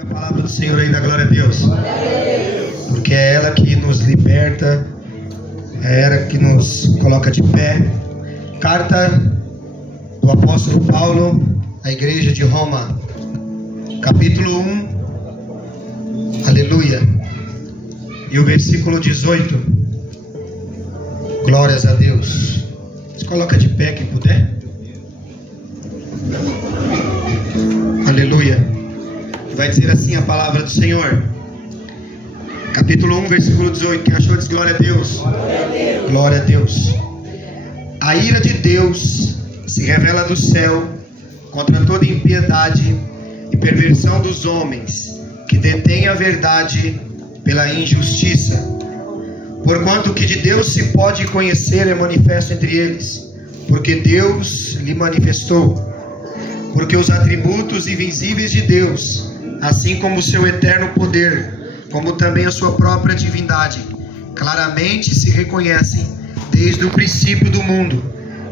A palavra do Senhor aí, da glória a Deus. Porque é ela que nos liberta, é ela que nos coloca de pé. Carta do apóstolo Paulo à igreja de Roma, capítulo 1, aleluia, e o versículo 18. Glórias a Deus. Se coloca de pé quem puder. Aleluia. Vai dizer assim a palavra do Senhor, capítulo 1, versículo 18. Quem achou diz glória a Deus? Glória a Deus. Glória a Deus. A ira de Deus se revela do céu contra toda impiedade e perversão dos homens que detêm a verdade pela injustiça. Porquanto o que de Deus se pode conhecer é manifesto entre eles, porque Deus lhe manifestou. Porque os atributos invisíveis de Deus, assim como o seu eterno poder, como também a sua própria divindade, claramente se reconhecem desde o princípio do mundo,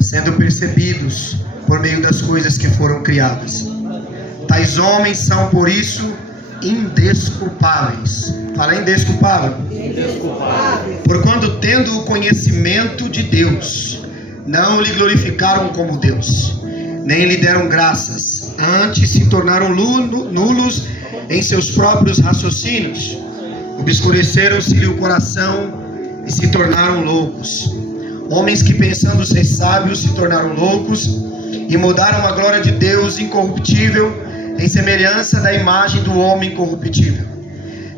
sendo percebidos por meio das coisas que foram criadas. Tais homens são, por isso, indesculpáveis. Fala indesculpável. Indesculpável. Porquanto, tendo o conhecimento de Deus, não lhe glorificaram como Deus, nem lhe deram graças, antes se tornaram nulos em seus próprios raciocínios, obscureceram-se-lhe o coração e se tornaram loucos. Homens que, pensando ser sábios, se tornaram loucos e mudaram a glória de Deus incorruptível em semelhança da imagem do homem corruptível,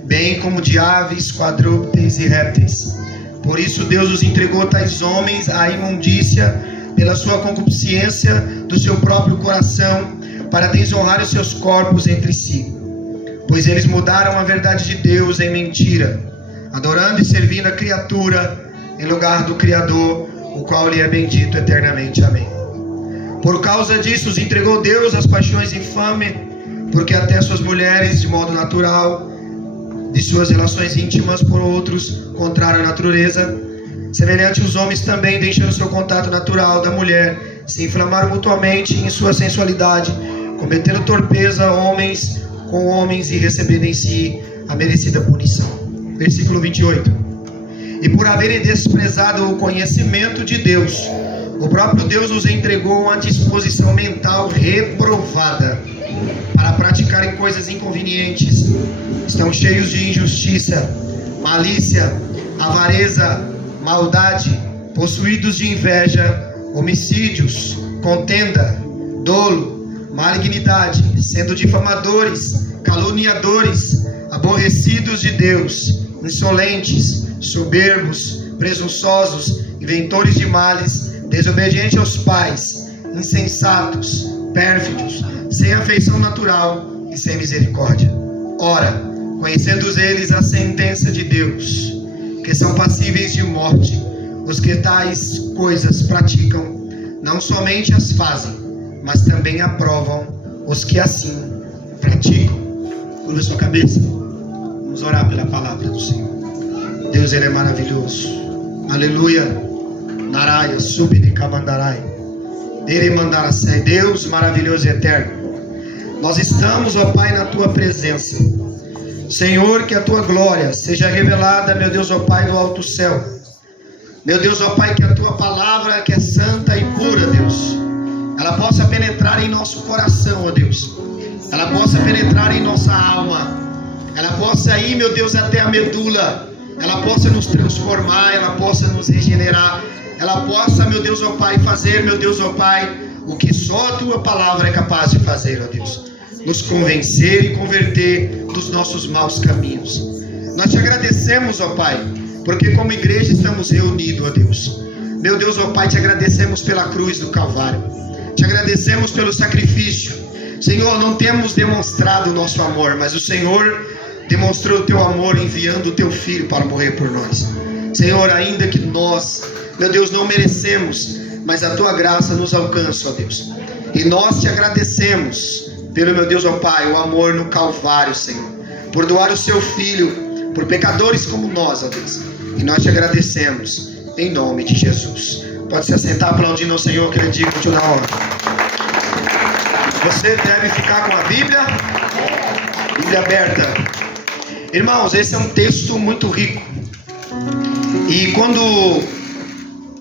bem como de aves, quadrúpedes e répteis. Por isso Deus os entregou tais homens à imundícia pela sua concupiscência do seu próprio coração, para desonrar os seus corpos entre si. Pois eles mudaram a verdade de Deus em mentira, adorando e servindo a criatura em lugar do Criador, o qual lhe é bendito eternamente. Amém. Por causa disso os entregou Deus às paixões infames, porque até suas mulheres, de modo natural, de suas relações íntimas por outros, contrário à natureza, semelhante os homens também, deixando seu contato natural da mulher, se inflamaram mutuamente em sua sensualidade, cometendo torpeza homens com homens e recebendo em si a merecida punição. Versículo 28. E por haverem desprezado o conhecimento de Deus, o próprio Deus os entregou uma disposição mental reprovada, para praticarem coisas inconvenientes. Estão cheios de injustiça, malícia, avareza, maldade, possuídos de inveja, homicídios, contenda, dolo, malignidade, sendo difamadores, caluniadores, aborrecidos de Deus, insolentes, soberbos, presunçosos, inventores de males, desobedientes aos pais, insensatos, pérfidos, sem afeição natural e sem misericórdia. Ora, conhecendo eles a sentença de Deus, que são passíveis de morte, os que tais coisas praticam, não somente as fazem, mas também aprovam os que assim praticam. Curva sua cabeça. Vamos orar pela palavra do Senhor. Deus, Ele é maravilhoso. Aleluia. Naraya, subide kamandarai. Dere mandaracé. Deus maravilhoso e eterno. Nós estamos, ó Pai, na Tua presença. Senhor, que a Tua glória seja revelada, meu Deus, ó Pai, do alto céu. Meu Deus, ó Pai, que a Tua palavra, que é santa e pura, Deus, ela possa penetrar em nosso coração, ó Deus. Ela possa penetrar em nossa alma. Ela possa ir, meu Deus, até a medula. Ela possa nos transformar, ela possa nos regenerar. Ela possa, meu Deus, ó Pai, fazer, meu Deus, ó Pai, o que só a Tua palavra é capaz de fazer, ó Deus. Nos convencer e converter dos nossos maus caminhos. Nós te agradecemos, ó Pai, porque como igreja estamos reunidos, ó Deus. Meu Deus, ó Pai, te agradecemos pela cruz do Calvário. Te agradecemos pelo sacrifício. Senhor, não temos demonstrado o nosso amor, mas o Senhor demonstrou o Teu amor enviando o Teu Filho para morrer por nós. Senhor, ainda que nós, meu Deus, não merecemos, mas a Tua graça nos alcança, ó Deus. E nós te agradecemos pelo, meu Deus, ó Pai, o amor no Calvário, Senhor, por doar o Seu Filho por pecadores como nós, ó Deus. E nós te agradecemos em nome de Jesus. Pode se assentar aplaudindo ao Senhor, que Ele é digno de honra. Você deve ficar com a Bíblia. Bíblia aberta. Irmãos, esse é um texto muito rico. E quando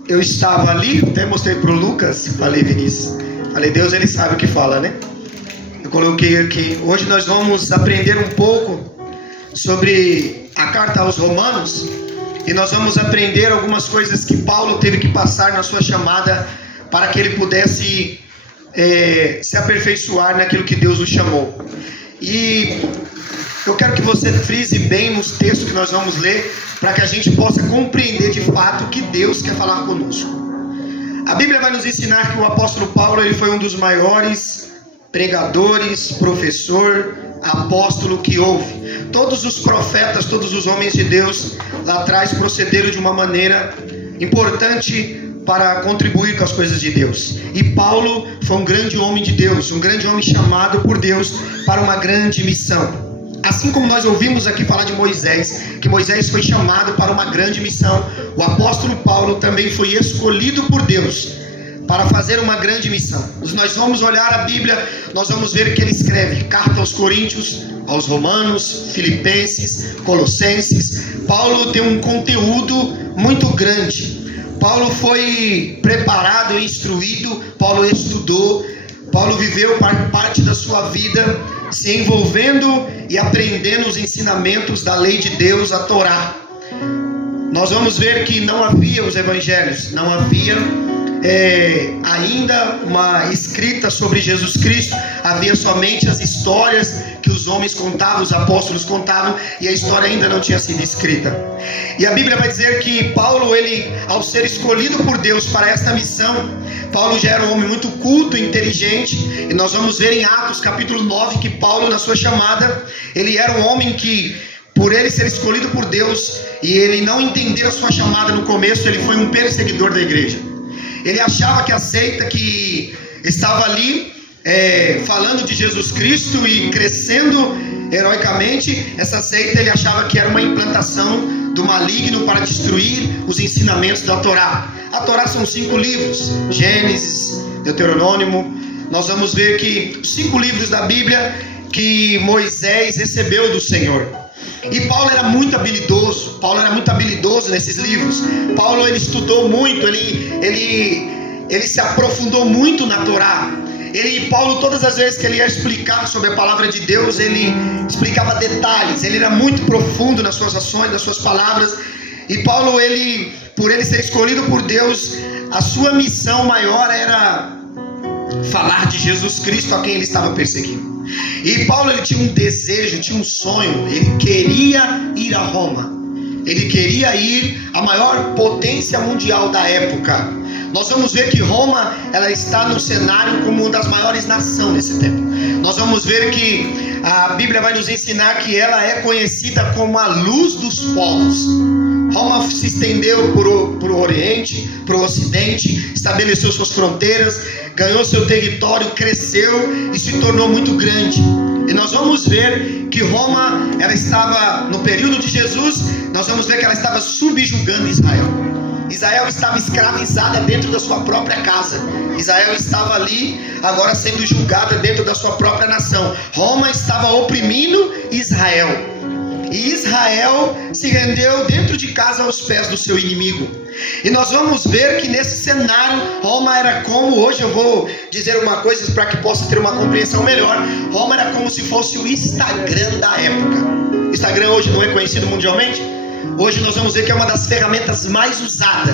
eu estava ali, até mostrei para o Lucas, falei, Vinícius, falei, Deus ele sabe o que fala, né? Eu coloquei aqui, hoje nós vamos aprender um pouco sobre a carta aos Romanos. E nós vamos aprender algumas coisas que Paulo teve que passar na sua chamada para que ele pudesse se aperfeiçoar naquilo que Deus o chamou. E eu quero que você frise bem nos textos que nós vamos ler, para que a gente possa compreender de fato o que Deus quer falar conosco. A Bíblia vai nos ensinar que o apóstolo Paulo ele foi um dos maiores pregadores, professor, apóstolo que houve. Todos os profetas, todos os homens de Deus lá atrás procederam de uma maneira importante para contribuir com as coisas de Deus. E Paulo foi um grande homem de Deus, um grande homem chamado por Deus para uma grande missão. Assim como nós ouvimos aqui falar de Moisés, que Moisés foi chamado para uma grande missão, o apóstolo Paulo também foi escolhido por Deus para fazer uma grande missão. Nós vamos olhar a Bíblia, nós vamos ver que ele escreve carta aos Coríntios, aos Romanos, Filipenses, Colossenses. Paulo tem um conteúdo muito grande. Paulo foi preparado e instruído, Paulo estudou, Paulo viveu parte da sua vida se envolvendo e aprendendo os ensinamentos da lei de Deus, a Torá. Nós vamos ver que não havia os evangelhos, não havia ainda uma escrita sobre Jesus Cristo, havia somente as histórias que os homens contavam, os apóstolos contavam, e a história ainda não tinha sido escrita. E a Bíblia vai dizer que Paulo, ele, ao ser escolhido por Deus para esta missão, Paulo já era um homem muito culto, inteligente, e nós vamos ver em Atos capítulo 9 que Paulo, na sua chamada, ele era um homem que, por ele ser escolhido por Deus e ele não entender a sua chamada no começo, ele foi um perseguidor da igreja. Ele achava que a seita que estava ali falando de Jesus Cristo e crescendo heroicamente, essa seita ele achava que era uma implantação do maligno para destruir os ensinamentos da Torá. A Torá são 5 livros, Gênesis, Deuteronômio. Nós vamos ver que 5 livros da Bíblia que Moisés recebeu do Senhor. E Paulo era muito habilidoso, nesses livros. Paulo ele estudou muito, ele se aprofundou muito na Torá. Paulo, todas as vezes que ele ia explicar sobre a palavra de Deus, ele explicava detalhes, ele era muito profundo nas suas ações, nas suas palavras. E Paulo, por ele ser escolhido por Deus, a sua missão maior era falar de Jesus Cristo a quem ele estava perseguindo. E Paulo ele tinha um desejo, tinha um sonho, ele queria ir a Roma, ele queria ir à maior potência mundial da época. Nós vamos ver que Roma ela está no cenário como uma das maiores nações nesse tempo. Nós vamos ver que a Bíblia vai nos ensinar que ela é conhecida como a luz dos povos. Roma se estendeu para o Oriente, para o Ocidente, estabeleceu suas fronteiras, ganhou seu território, cresceu e se tornou muito grande. E nós vamos ver que Roma, ela estava, no período de Jesus, nós vamos ver que ela estava subjugando Israel. Israel estava escravizada dentro da sua própria casa. Israel estava ali, agora sendo julgada dentro da sua própria nação. Roma estava oprimindo Israel. E Israel se rendeu dentro de casa aos pés do seu inimigo. E nós vamos ver que nesse cenário, Roma era como, hoje eu vou dizer uma coisa para que possa ter uma compreensão melhor. Roma era como se fosse o Instagram da época. O Instagram hoje não é conhecido mundialmente. Hoje nós vamos ver que é uma das ferramentas mais usadas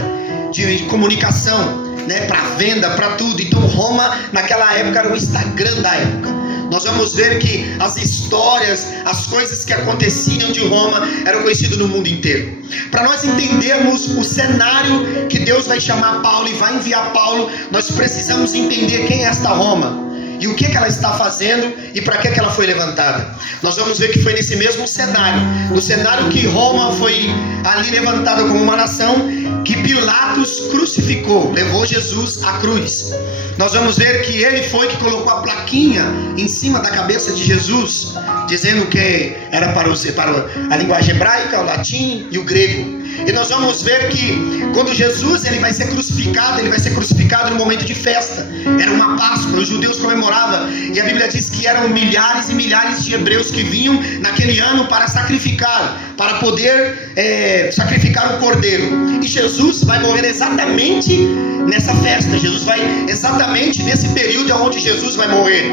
de comunicação, né, para venda, para tudo. Então Roma naquela época era o Instagram da época. Nós vamos ver que as histórias, as coisas que aconteciam de Roma eram conhecidas no mundo inteiro. Para nós entendermos o cenário que Deus vai chamar Paulo e vai enviar Paulo, nós precisamos entender quem é esta Roma e o que ela está fazendo e para que ela foi levantada. Nós vamos ver que foi nesse mesmo cenário, no cenário que Roma foi ali levantada como uma nação, que Pilatos crucificou, levou Jesus à cruz. Nós vamos ver que ele foi que colocou a plaquinha em cima da cabeça de Jesus, dizendo que era para a linguagem hebraica, o latim e o grego. E nós vamos ver que quando Jesus ele vai ser crucificado no momento de festa. Era uma Páscoa, os judeus comemoravam. E a Bíblia diz que eram milhares e milhares de hebreus que vinham naquele ano para sacrificar, para poder sacrificar o cordeiro. E Jesus vai morrer exatamente nessa festa. Jesus vai exatamente nesse período onde Jesus vai morrer.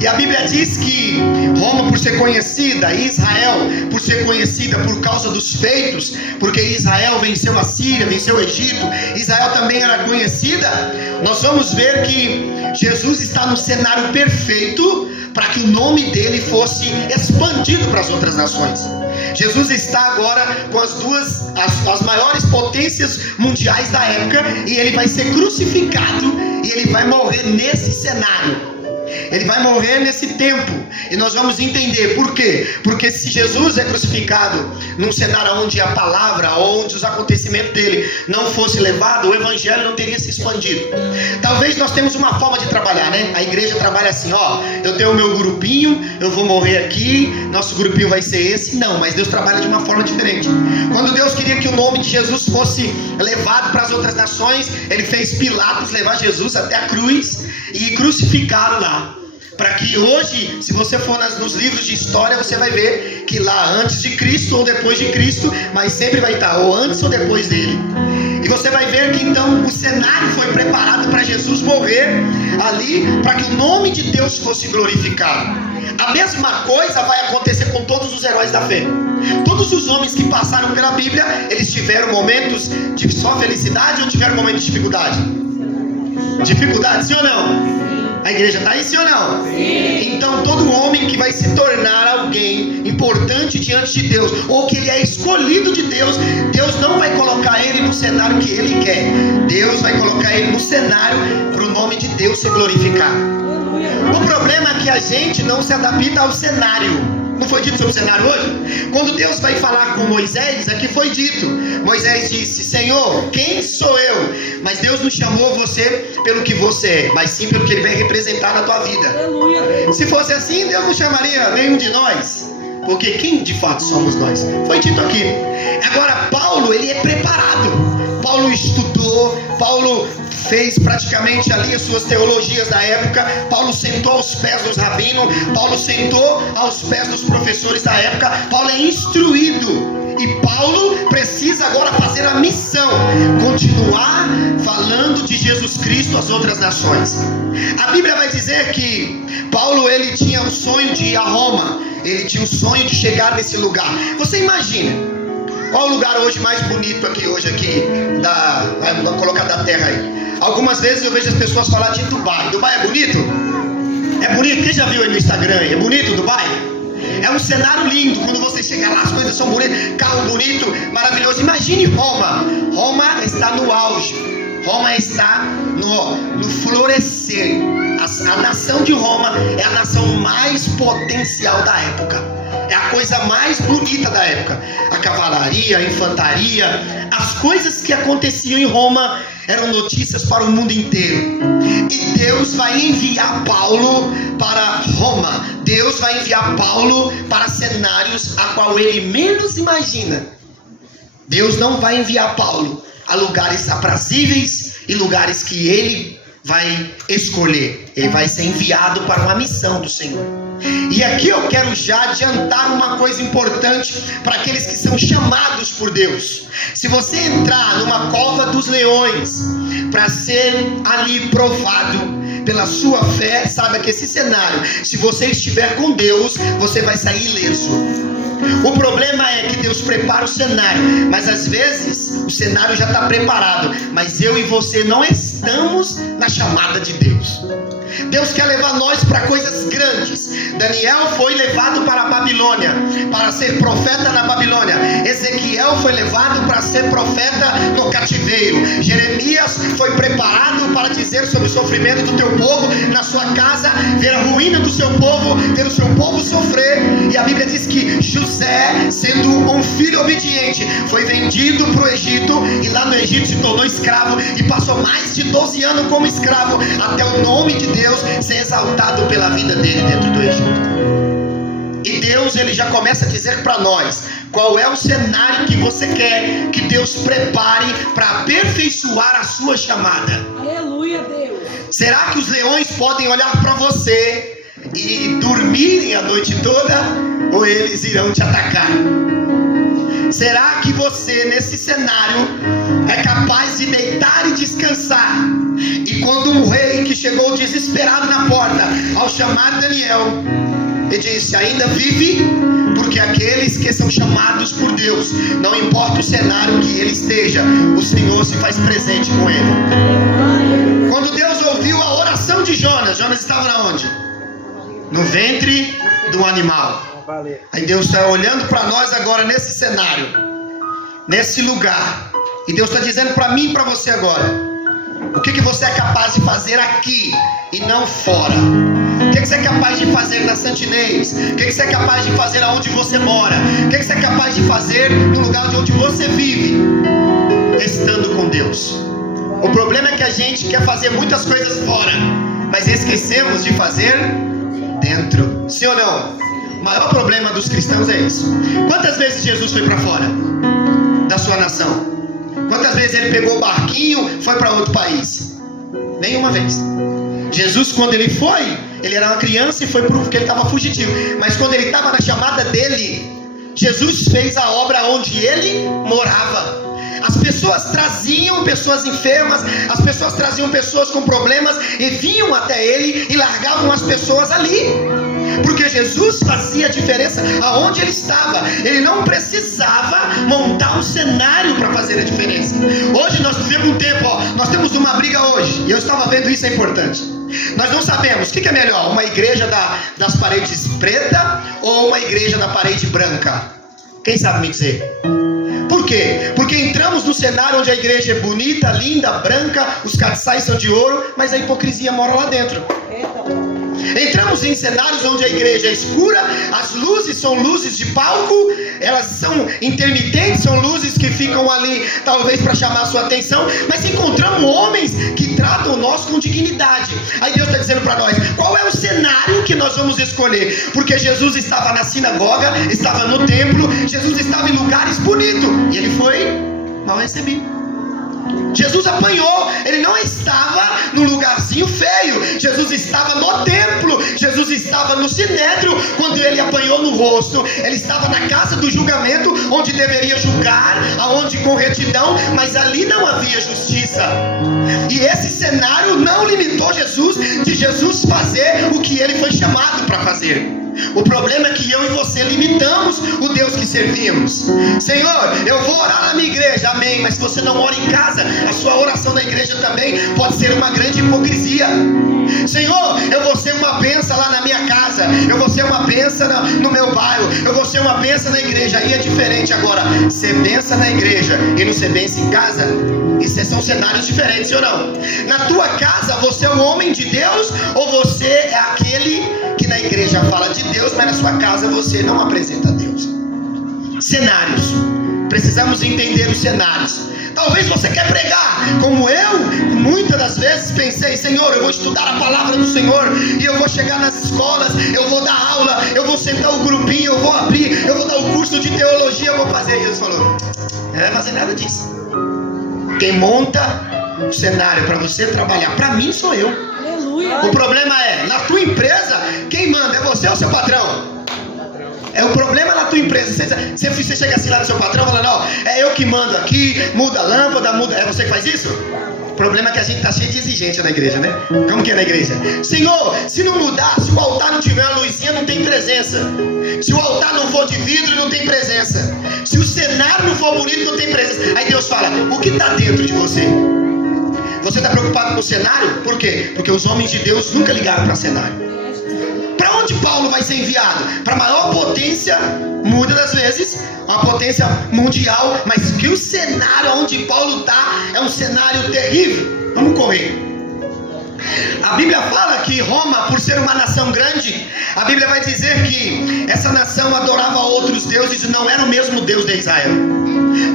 E a Bíblia diz que Roma, por ser conhecida, e Israel, por ser conhecida por causa dos feitos, porque Israel venceu a Síria, venceu o Egito, Israel também era conhecida. Nós vamos ver que Jesus está no cenário perfeito para que o nome dele fosse expandido para as outras nações. Jesus está agora com as maiores potências mundiais da época, e ele vai ser crucificado, e ele vai morrer nesse cenário. Ele vai morrer nesse tempo. E nós vamos entender por quê. Porque se Jesus é crucificado num cenário onde a palavra, onde os acontecimentos dele não fosse levado, o evangelho não teria se expandido. Talvez nós temos uma forma de trabalhar, né? A igreja trabalha assim, ó, eu tenho o meu grupinho, eu vou morrer aqui, nosso grupinho vai ser esse. Não, mas Deus trabalha de uma forma diferente. Quando Deus queria que o nome de Jesus fosse levado para as outras nações, ele fez Pilatos levar Jesus até a cruz e crucificá-lo lá. Para que hoje, se você for nos livros de história, você vai ver que lá antes de Cristo ou depois de Cristo, mas sempre vai estar ou antes ou depois dele. E você vai ver que então o cenário foi preparado para Jesus morrer ali, para que o nome de Deus fosse glorificado. A mesma coisa vai acontecer com todos os heróis da fé. Todos os homens que passaram pela Bíblia, eles tiveram momentos de só felicidade ou tiveram momentos de dificuldade? Dificuldade, sim ou não? A igreja está aí, sim ou não? Sim. Então todo homem que vai se tornar alguém importante diante de Deus, ou que ele é escolhido de Deus, Deus não vai colocar ele no cenário que ele quer. Deus vai colocar ele no cenário para o nome de Deus ser glorificado. O problema é que a gente não se adapta ao cenário. Não foi dito sobre o cenário hoje? Quando Deus vai falar com Moisés, aqui foi dito. Moisés disse, Senhor, quem sou eu? Mas Deus não chamou você pelo que você é, mas sim pelo que ele vai representar na tua vida. Aleluia. Se fosse assim, Deus não chamaria nenhum de nós. Porque quem de fato somos nós? Foi dito aqui. Agora, Paulo, ele é preparado. Paulo estudou, Paulo fez praticamente ali as suas teologias da época. Paulo sentou aos pés dos rabinos, Paulo sentou aos pés dos professores da época. Paulo é instruído. E Paulo precisa agora fazer a missão, continuar falando de Jesus Cristo às outras nações. A Bíblia vai dizer que Paulo, ele tinha o sonho de ir a Roma. Ele tinha o sonho de chegar nesse lugar. Você imagina, qual o lugar hoje mais bonito aqui, vou colocar da terra aí. Algumas vezes eu vejo as pessoas falar de Dubai. Dubai é bonito? É bonito? Quem já viu aí no Instagram? É bonito Dubai? É um cenário lindo. Quando você chega lá, as coisas são bonitas. Carro bonito, maravilhoso. Imagine Roma. Roma está no auge. Roma está no florescer. A nação de Roma é a nação mais potencial da época. É a coisa mais bonita da época. A cavalaria, a infantaria, as coisas que aconteciam em Roma eram notícias para o mundo inteiro. E Deus vai enviar Paulo para Roma. Deus vai enviar Paulo para cenários a qual ele menos imagina. Deus não vai enviar Paulo a lugares aprazíveis e lugares que ele vai escolher. Ele vai ser enviado para uma missão do Senhor. E aqui eu quero já adiantar uma coisa importante para aqueles que são chamados por Deus. Se você entrar numa cova dos leões para ser ali provado pela sua fé, saiba que esse cenário, se você estiver com Deus, você vai sair ileso. O problema é que Deus prepara o cenário, mas às vezes o cenário já está preparado, mas eu e você não estamos na chamada de Deus. Deus quer levar nós para coisas grandes. Daniel foi levado para a Babilônia para ser profeta na Babilônia. Ezequiel foi levado para ser profeta no cativeiro. Jeremias foi preparado para dizer sobre o sofrimento do teu povo na sua casa, ver a ruína do seu povo, ver o seu povo sofrer. E a Bíblia diz que José, sendo um filho obediente, foi vendido para o Egito, e lá no Egito se tornou escravo e passou mais de 12 anos como escravo, até o nome de Deus ser exaltado pela vida dele dentro do Egito. E Deus, ele já começa a dizer para nós: Qual é o cenário que você quer que Deus prepare para aperfeiçoar a sua chamada? Aleluia, Deus. Será que os leões podem olhar para você e dormirem a noite toda? Ou eles irão te atacar? Será que você, nesse cenário, é capaz de deitar e descansar? E quando um rei que chegou desesperado na porta, ao chamar Daniel, ele disse: ainda vive? Porque aqueles que são chamados por Deus, não importa o cenário que ele esteja, o Senhor se faz presente com ele. Quando Deus ouviu a oração de Jonas, Jonas estava na onde? No ventre do animal. Aí Deus está olhando para nós agora nesse cenário, nesse lugar, e Deus está dizendo para mim e para você agora: o que você é capaz de fazer aqui e não fora? O que você é capaz de fazer na Santinês? O que você é capaz de fazer aonde você mora? O que você é capaz de fazer no lugar de onde você vive? Estando com Deus. O problema é que a gente quer fazer muitas coisas fora, mas esquecemos de fazer dentro. Sim ou não? O maior problema dos cristãos é isso. Quantas vezes Jesus foi para fora da sua nação? Quantas vezes ele pegou o barquinho e foi para outro país? Nenhuma vez. Jesus, quando ele foi, ele era uma criança e foi porque ele estava fugitivo. Mas quando ele estava na chamada dele, Jesus fez a obra onde ele morava. As pessoas traziam pessoas enfermas, as pessoas traziam pessoas com problemas e vinham até ele e largavam as pessoas ali. Porque Jesus fazia a diferença aonde ele estava. Ele não precisava montar um cenário para fazer a diferença. Hoje nós vivemos um tempo, nós temos uma briga hoje, e eu estava vendo isso, é importante. Nós não sabemos o que é melhor, uma igreja das paredes preta ou uma igreja da parede branca. Quem sabe me dizer? Por quê? Porque entramos no cenário onde a igreja é bonita, linda, branca, os castiçais são de ouro, mas a hipocrisia mora lá dentro. Entramos em cenários onde a igreja é escura, as luzes são luzes de palco, elas são intermitentes, são luzes que ficam ali talvez para chamar a sua atenção, mas encontramos homens que tratam nós com dignidade. Aí Deus está dizendo para nós, qual é o cenário que nós vamos escolher? Porque Jesus estava na sinagoga, estava no templo, Jesus estava em lugares bonitos, e ele foi mal recebido. Jesus apanhou, ele não estava num lugarzinho feio, Jesus estava no templo, Jesus estava no sinédrio. Quando ele apanhou no rosto, ele estava na casa do julgamento, onde deveria julgar, aonde com retidão, mas ali não havia justiça. E esse cenário não limitou Jesus de Jesus fazer o que ele foi chamado para fazer. O problema é que eu e você limitamos o Deus que servimos. Senhor, eu vou orar na minha igreja, amém, mas se você não ora em casa, a sua oração na igreja também pode ser uma grande hipocrisia. Senhor, eu vou ser uma bênção lá na minha casa, eu vou ser uma bênção no meu bairro, eu vou ser uma bênção na igreja. Aí é diferente. Agora, ser bênção na igreja e não ser bênção em casa, isso são cenários diferentes, ou não? Na tua casa, você é um homem de Deus, ou você é aquele que na igreja fala de Deus, mas na sua casa você não apresenta a Deus? Cenários. Precisamos entender os cenários. Talvez você quer pregar, como eu, muitas das vezes pensei: Senhor, eu vou estudar a palavra do Senhor, e eu vou chegar nas escolas, eu vou dar aula, eu vou sentar o grupinho, eu vou abrir, eu vou dar o curso de teologia, eu vou fazer. E Jesus falou: não vai fazer nada disso. Quem monta o cenário para você trabalhar, para mim sou eu. Aleluia. O problema é, na tua empresa, quem manda é você ou seu patrão? É o problema na tua empresa. Você chega assim lá no seu patrão e fala: não, é eu que mando aqui, muda a lâmpada, muda. É você que faz isso? O problema é que a gente está cheio de exigência na igreja, né? Como que é na igreja? Senhor, se não mudar, se o altar não tiver uma luzinha, não tem presença. Se o altar não for de vidro, não tem presença. Se o cenário não for bonito, não tem presença. Aí Deus fala: o que está dentro de você? Você está preocupado com o cenário? Por quê? Porque os homens de Deus nunca ligaram para cenário. Para onde Paulo vai ser enviado? Para a maior potência, muitas das vezes, uma potência mundial, mas que o cenário onde Paulo está é um cenário terrível. Vamos correr. A Bíblia fala que Roma, por ser uma nação grande, a Bíblia vai dizer que essa nação adorava outros deuses e não era o mesmo Deus de Israel.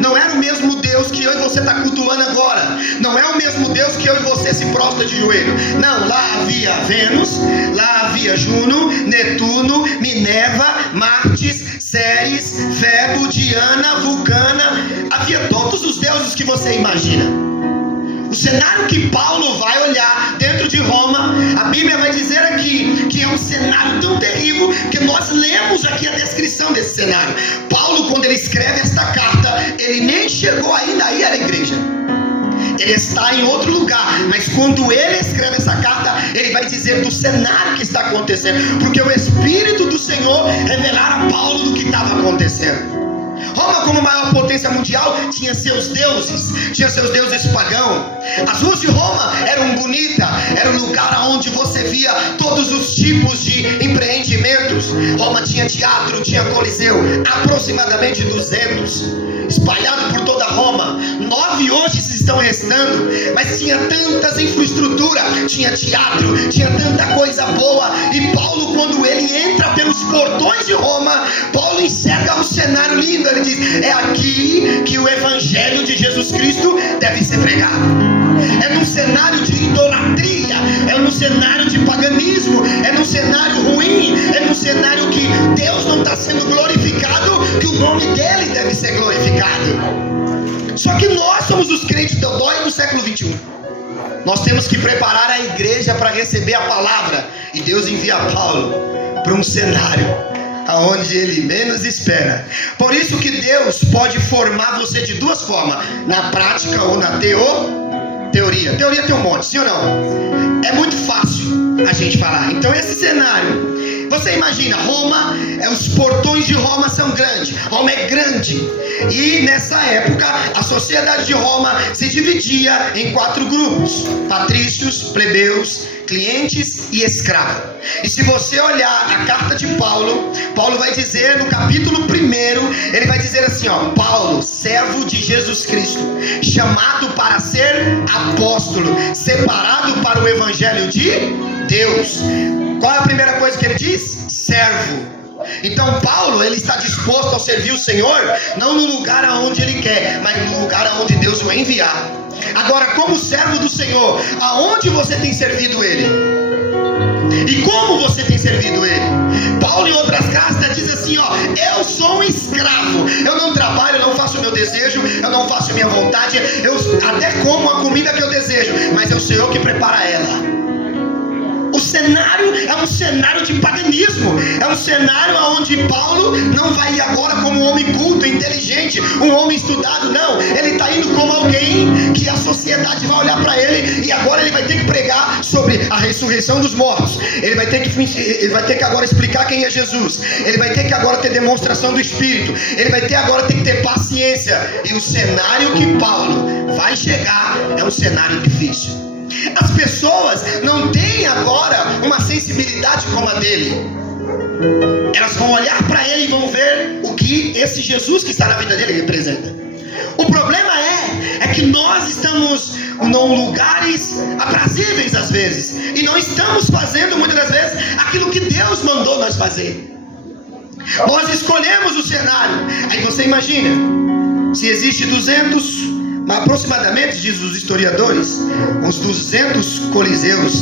Não era o mesmo Deus que eu e você está cultuando agora. Não é o mesmo Deus que eu e você se prostra de joelho. Não, lá havia Vênus, lá havia Juno, Netuno, Minerva, Marte, Ceres, Febo, Diana, Vulcana, havia todos os deuses que você imagina. O cenário que Paulo vai olhar dentro de Roma, a Bíblia vai dizer aqui que é um cenário tão terrível que nós lemos aqui a descrição desse cenário. Paulo, quando ele escreve esta carta, ele nem chegou ainda a ir à igreja. Ele está em outro lugar, mas quando ele escreve essa carta, ele vai dizer do cenário que está acontecendo, porque o Espírito do Senhor revelara a Paulo do que estava acontecendo. Roma, como maior potência mundial, tinha seus deuses pagãos. As ruas de Roma eram bonitas, era um lugar onde você via todos os tipos de empreendimentos. Roma tinha teatro, tinha coliseu, aproximadamente 200, espalhado por toda Roma. 9 hoje estão restando, mas tinha tantas infraestrutura, tinha teatro, tinha tanta coisa boa. E Paulo, quando ele entra pelos portões de Roma, Paulo enxerga um cenário lindo. Ele diz: é aqui que o evangelho de Jesus Cristo deve ser pregado. É num cenário de idolatria, é num cenário de paganismo, é num cenário ruim, é num cenário que Deus não está sendo glorificado, que o nome dele deve ser glorificado. Só que nós somos os crentes dodói do século 21. Nós temos que preparar a igreja para receber a palavra, e Deus envia Paulo para um cenário aonde ele menos espera. Por isso que Deus pode formar você de duas formas: na prática ou na teoria. Teoria tem um monte, sim ou não? É muito fácil a gente falar. Então esse cenário, você imagina, Roma, os portões de Roma são grandes. Roma é grande. E nessa época, a sociedade de Roma se dividia em 4 grupos: patrícios, plebeus, clientes e escravos. E se você olhar a carta de Paulo, Paulo vai dizer no capítulo 1, ele vai dizer assim, ó: Paulo, servo de Jesus Cristo, chamado para ser apóstolo, separado para o evangelho de Deus. Qual é a primeira coisa que ele diz? Servo. Então Paulo, ele está disposto a servir o Senhor, não no lugar aonde ele quer, mas no lugar aonde Deus o enviar. Agora, como servo do Senhor, aonde você tem servido ele? E como você tem servido ele? Paulo, em outras cartas, diz assim, ó: eu sou um escravo, eu não trabalho, eu não faço o meu desejo, eu não faço a minha vontade, eu até como a comida que eu desejo, mas é o Senhor que prepara ela. O cenário é um cenário de paganismo, é um cenário onde Paulo não vai ir agora como um homem culto, inteligente, um homem estudado, não. Ele está indo como alguém que a sociedade vai olhar para ele, e agora ele vai ter que pregar sobre a ressurreição dos mortos. Ele vai ter que agora explicar quem é Jesus. Ele vai ter que agora ter demonstração do Espírito. Ele vai ter agora que ter paciência. E o cenário que Paulo vai chegar é um cenário difícil. As pessoas não têm agora uma sensibilidade como a dele. Elas vão olhar para ele e vão ver o que esse Jesus que está na vida dele representa. O problema é que nós estamos em lugares aprazíveis às vezes, e não estamos fazendo muitas das vezes aquilo que Deus mandou nós fazer. Nós escolhemos o cenário. Aí você imagina, se existe 200, aproximadamente, diz os historiadores, uns 200 coliseus,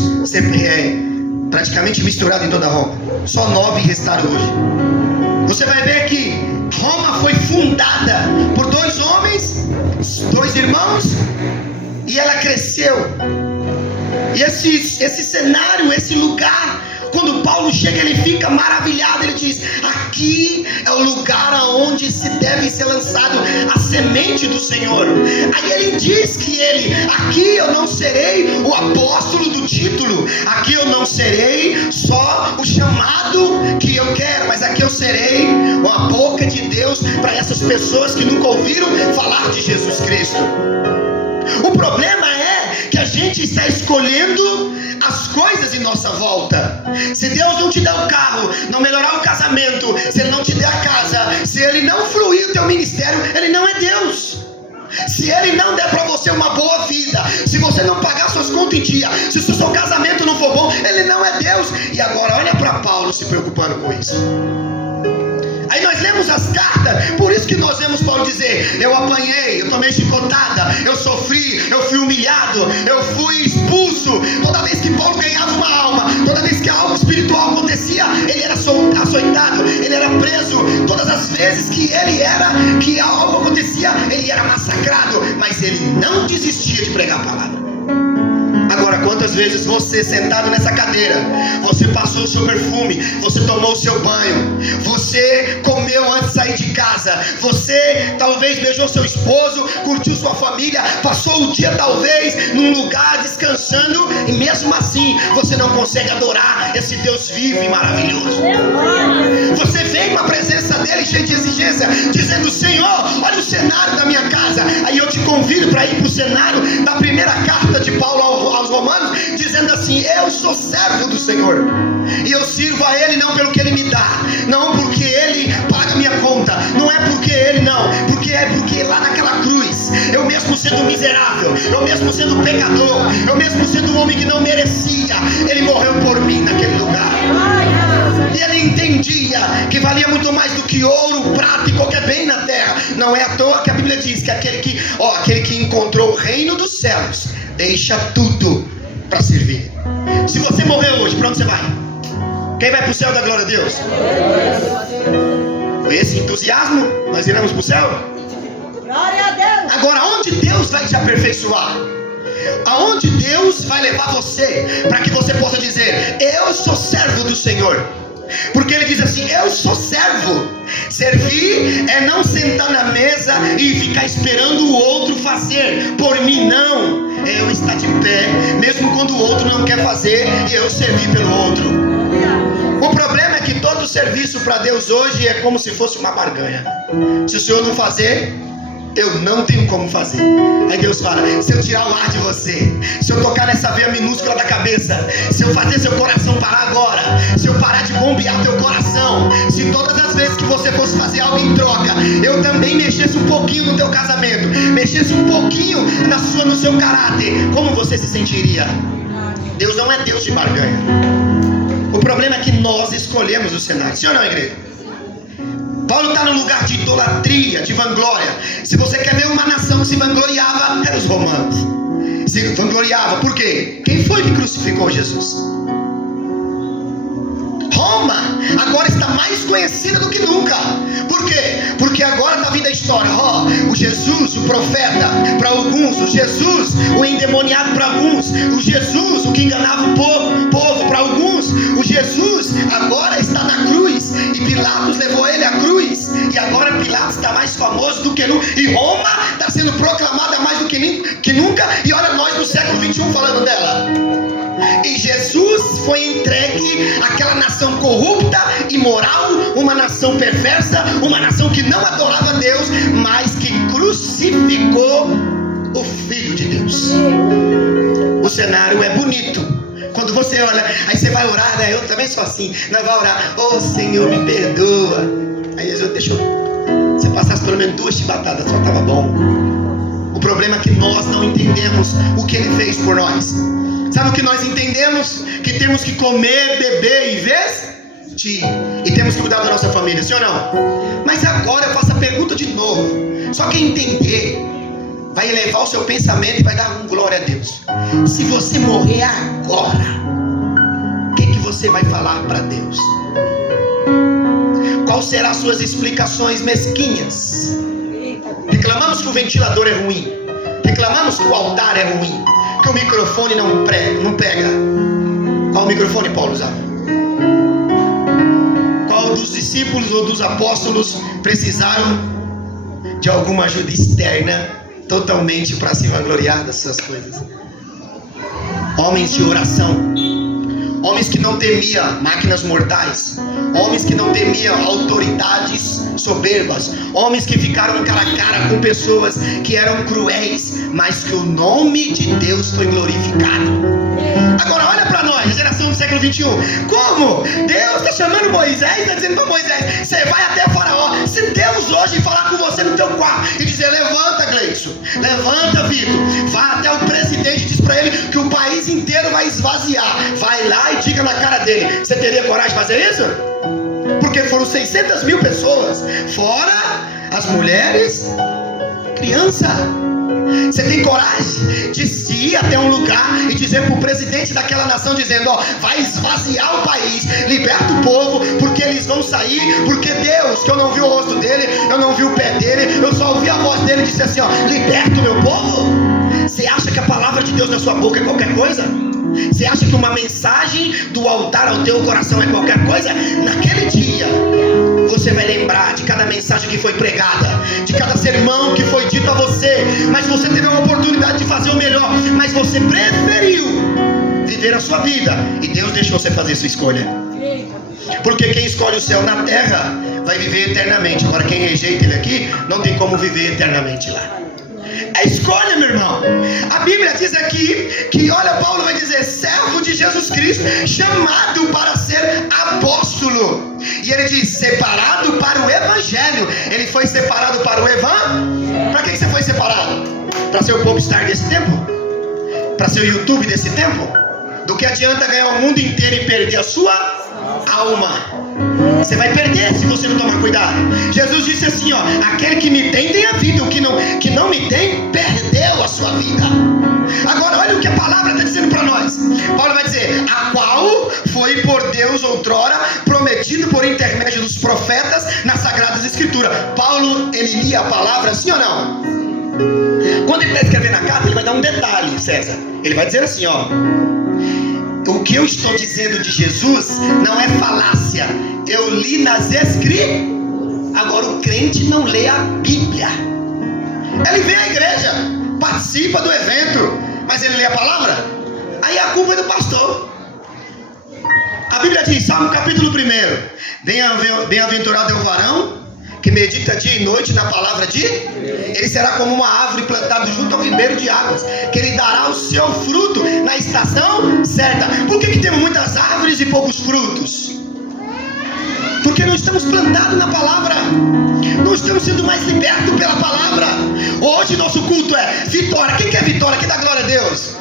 praticamente misturados em toda Roma. Só 9 restaram hoje. Você vai ver que Roma foi fundada por 2 homens, 2 irmãos, e ela cresceu. E esse cenário, esse lugar, quando Paulo chega, ele fica maravilhado. Ele diz: aqui é o lugar aonde se deve ser lançado a semente do Senhor. Aí ele diz que aqui eu não serei o apóstolo do título, aqui eu não serei só o chamado que eu quero, mas aqui eu serei uma boca de Deus para essas pessoas que nunca ouviram falar de Jesus Cristo. O problema é que a gente está escolhendo as coisas em nossa volta. Se Deus não te der o carro, não melhorar o casamento, se Ele não te der a casa, se Ele não fluir o teu ministério, Ele não é Deus. Se Ele não der para você uma boa vida, se você não pagar suas contas em dia, se o seu casamento não for bom, Ele não é Deus. E agora olha para Paulo se preocupando com isso. Aí nós lemos as cartas, por isso que nós vemos Paulo dizer: eu apanhei, eu tomei chicotada, eu sofri, eu fui humilhado, eu fui expulso. Toda vez que Paulo ganhava uma alma, toda vez que algo espiritual acontecia, ele era açoitado, ele era preso, todas as vezes que algo acontecia, ele era massacrado, mas ele não desistia de pregar a palavra. Agora, quantas vezes você, sentado nessa cadeira, você passou o seu perfume, você tomou o seu banho, você comeu antes de sair de casa, você talvez beijou seu esposo, curtiu sua família, passou o dia talvez num lugar descansando, e mesmo assim você não consegue adorar esse Deus vivo e maravilhoso. Você vem para a presença dele cheio de exigência, dizendo: Senhor, olha o cenário da minha casa. Aí eu te convido para ir para o cenário da primeira carta de Paulo aos Romanos, dizendo assim: eu sou servo do Senhor, e eu sirvo a Ele não pelo que Ele me dá, não porque Ele paga minha conta, não é porque Ele não, porque lá naquela cruz, eu mesmo sendo miserável, eu mesmo sendo pecador, eu mesmo sendo um homem que não merecia, Ele morreu por mim naquele lugar. E Ele entendia que valia muito mais do que ouro, prata e qualquer bem na terra. Não é à toa que a Bíblia diz que aquele que encontrou o reino dos céus deixa tudo para servir. Se você morrer hoje, para onde você vai? Quem vai para o céu da glória a Deus? Com esse entusiasmo, nós iremos para o céu? Glória a Deus. Agora, onde Deus vai te aperfeiçoar? Aonde Deus vai levar você para que você possa dizer: eu sou servo do Senhor? Porque Ele diz assim: eu sou servo. Servir é não sentar na mesa e ficar esperando o outro fazer por mim, não. É eu estar de pé, mesmo quando o outro não quer fazer, e eu servir pelo outro. O problema é que todo serviço para Deus hoje é como se fosse uma barganha. Se o Senhor não fazer, eu não tenho como fazer. Aí Deus fala: se eu tirar o ar de você, se eu tocar nessa veia minúscula da cabeça, se eu fazer seu coração parar agora, se eu parar de bombear teu coração, se todas as vezes que você fosse fazer algo em troca, eu também mexesse um pouquinho no teu casamento, mexesse um pouquinho no seu caráter, como você se sentiria? Deus não é Deus de barganha. O problema é que nós escolhemos o cenário. Sim ou não, igreja? Paulo está no lugar de idolatria, de vanglória. Se você quer ver uma nação que se vangloriava, eram os romanos. Se vangloriava, por quê? Quem foi que crucificou Jesus? Roma agora está mais conhecida do que nunca. Por quê? Porque agora está vindo a história. O Jesus, o profeta para alguns, o Jesus, o endemoniado para alguns, o Jesus, o que enganava o povo para alguns, o Jesus agora está na cruz, e Pilatos levou ele à cruz, e agora Pilatos está mais famoso do que nunca, e Roma está sendo proclamada mais do que nunca, e olha nós no século 21 falando dela. E Jesus foi entregue àquela nação corrupta, imoral, uma nação perversa, uma nação que não adorava a Deus, mas que crucificou o Filho de Deus. O cenário é bonito. Quando você olha, aí você vai orar, né? Eu também sou assim. Nós vamos orar: oh Senhor, me perdoa. Aí Jesus: deixa eu... Se passasse pelo menos 2 chibatadas, só estava bom. O problema é que nós não entendemos o que Ele fez por nós. Sabe o que nós entendemos? Que temos que comer, beber e vestir, e temos que cuidar da nossa família, sim ou não? Mas agora eu faço a pergunta de novo. Só quem entender vai elevar o seu pensamento e vai dar glória a Deus. Se você morrer agora, o que você vai falar para Deus? Qual serão as suas explicações mesquinhas? Reclamamos que o ventilador é ruim, reclamamos que o altar é ruim, que o microfone não pega. Qual microfone Paulo usava? Qual dos discípulos ou dos apóstolos precisaram de alguma ajuda externa totalmente para se vangloriar das suas coisas? Homens de oração, homens que não temiam máquinas mortais, homens que não temiam autoridades soberbas, homens que ficaram cara a cara com pessoas que eram cruéis, mas que o nome de Deus foi glorificado. Agora olha para nós, a geração do século 21. Como? Deus está chamando Moisés, está dizendo para Moisés: você vai até Faraó. Se Deus hoje falar com você no teu quarto e dizer: levanta, Gleison, levanta, Vitor, vá até o presidente e diz para ele que o país inteiro vai esvaziar, vai lá e diga na cara dele, você teria coragem de fazer isso? Porque foram 600 mil pessoas, fora as mulheres, criança. Você tem coragem de se ir até um lugar e dizer para o presidente daquela nação, dizendo: vai esvaziar o país, liberta o povo, porque eles vão sair, porque Deus, que eu não vi o rosto dele, eu não vi o pé dele, eu só ouvi a voz dele e disse assim, ó, liberta o meu povo. Você acha que a palavra de Deus na sua boca é qualquer coisa? Você acha que uma mensagem do altar ao teu coração é qualquer coisa? Naquele dia você vai lembrar de cada mensagem que foi pregada, de cada sermão que foi dito a você, mas você teve a oportunidade de fazer o melhor, mas você preferiu viver a sua vida, e Deus deixou você fazer sua escolha. Porque quem escolhe o céu na terra vai viver eternamente. Agora quem rejeita ele aqui não tem como viver eternamente lá. É escolha, meu irmão. A Bíblia diz aqui que, olha, Paulo vai dizer, servo de Jesus Cristo, chamado para ser apóstolo. E ele diz, separado para o evangelho. Ele foi separado para o evangelho. Para que você foi separado? Para ser o popstar desse tempo? Para ser o YouTube desse tempo? Do que adianta ganhar o mundo inteiro e perder a sua alma? Você vai perder se você não tomar cuidado. Jesus disse assim, ó, aquele que me tem a vida, o que não me tem, perdeu a sua vida. Agora olha o que a palavra está dizendo para nós. Paulo vai dizer, a qual foi por Deus outrora prometido por intermédio dos profetas nas Sagradas Escrituras. Paulo, ele lia a palavra assim ou não? Quando ele está escrevendo a carta, ele vai dar um detalhe, César. Ele vai dizer assim, ó, o que eu estou dizendo de Jesus não é falácia. Eu li nas escrituras. Agora o crente não lê a Bíblia. Ele vem à igreja, participa do evento, mas ele lê a palavra? Aí a culpa é do pastor. A Bíblia diz, Salmo capítulo 1, bem-aventurado é o varão que medita dia e noite na palavra de ele será como uma árvore plantada junto ao ribeiro de águas, que ele dará o seu fruto na estação certa. Por que temos muitas árvores e poucos frutos? Porque não estamos plantados na palavra, não estamos sendo mais libertos pela palavra. Hoje nosso culto é vitória. Quem quer vitória? Quem dá glória a Deus?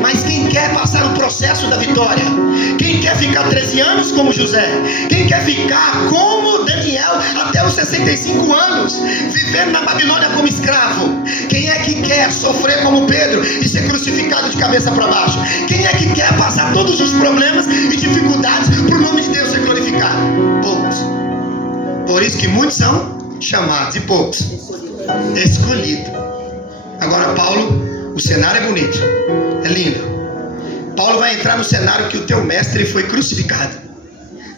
Mas quem quer passar o processo da vitória? Quem quer ficar 13 anos como José? Quem quer ficar como Daniel até os 65 anos, vivendo na Babilônia como escravo? Quem é que quer sofrer como Pedro e ser crucificado de cabeça para baixo? Quem é que quer passar todos os problemas e dificuldades para o nome de Deus ser glorificado? Poucos. Por isso que muitos são chamados e poucos escolhidos. Agora Paulo, o cenário é bonito, é lindo. Paulo vai entrar no cenário que o teu mestre foi crucificado.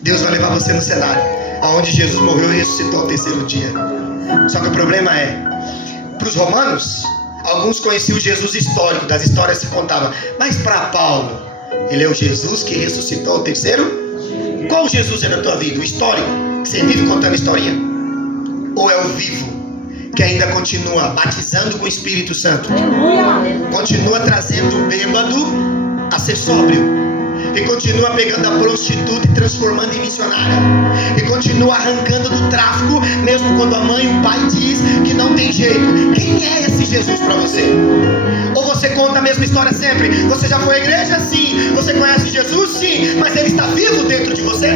Deus vai levar você no cenário onde Jesus morreu e ressuscitou ao terceiro dia. Só que o problema é, para os romanos, alguns conheciam o Jesus histórico, das histórias se contavam. Mas para Paulo, ele é o Jesus que ressuscitou ao terceiro. Qual Jesus é na tua vida? O histórico, que você vive contando historinha? Ou é o vivo, que ainda continua batizando com o Espírito Santo, continua trazendo o bêbado a ser sóbrio, e continua pegando a prostituta e transformando em missionária, e continua arrancando do tráfico, mesmo quando a mãe e o pai diz que não tem jeito? Quem é esse Jesus para você? Ou você conta a mesma história sempre? Você já foi à igreja? Sim. Você conhece Jesus? Sim. Mas ele está vivo dentro de você?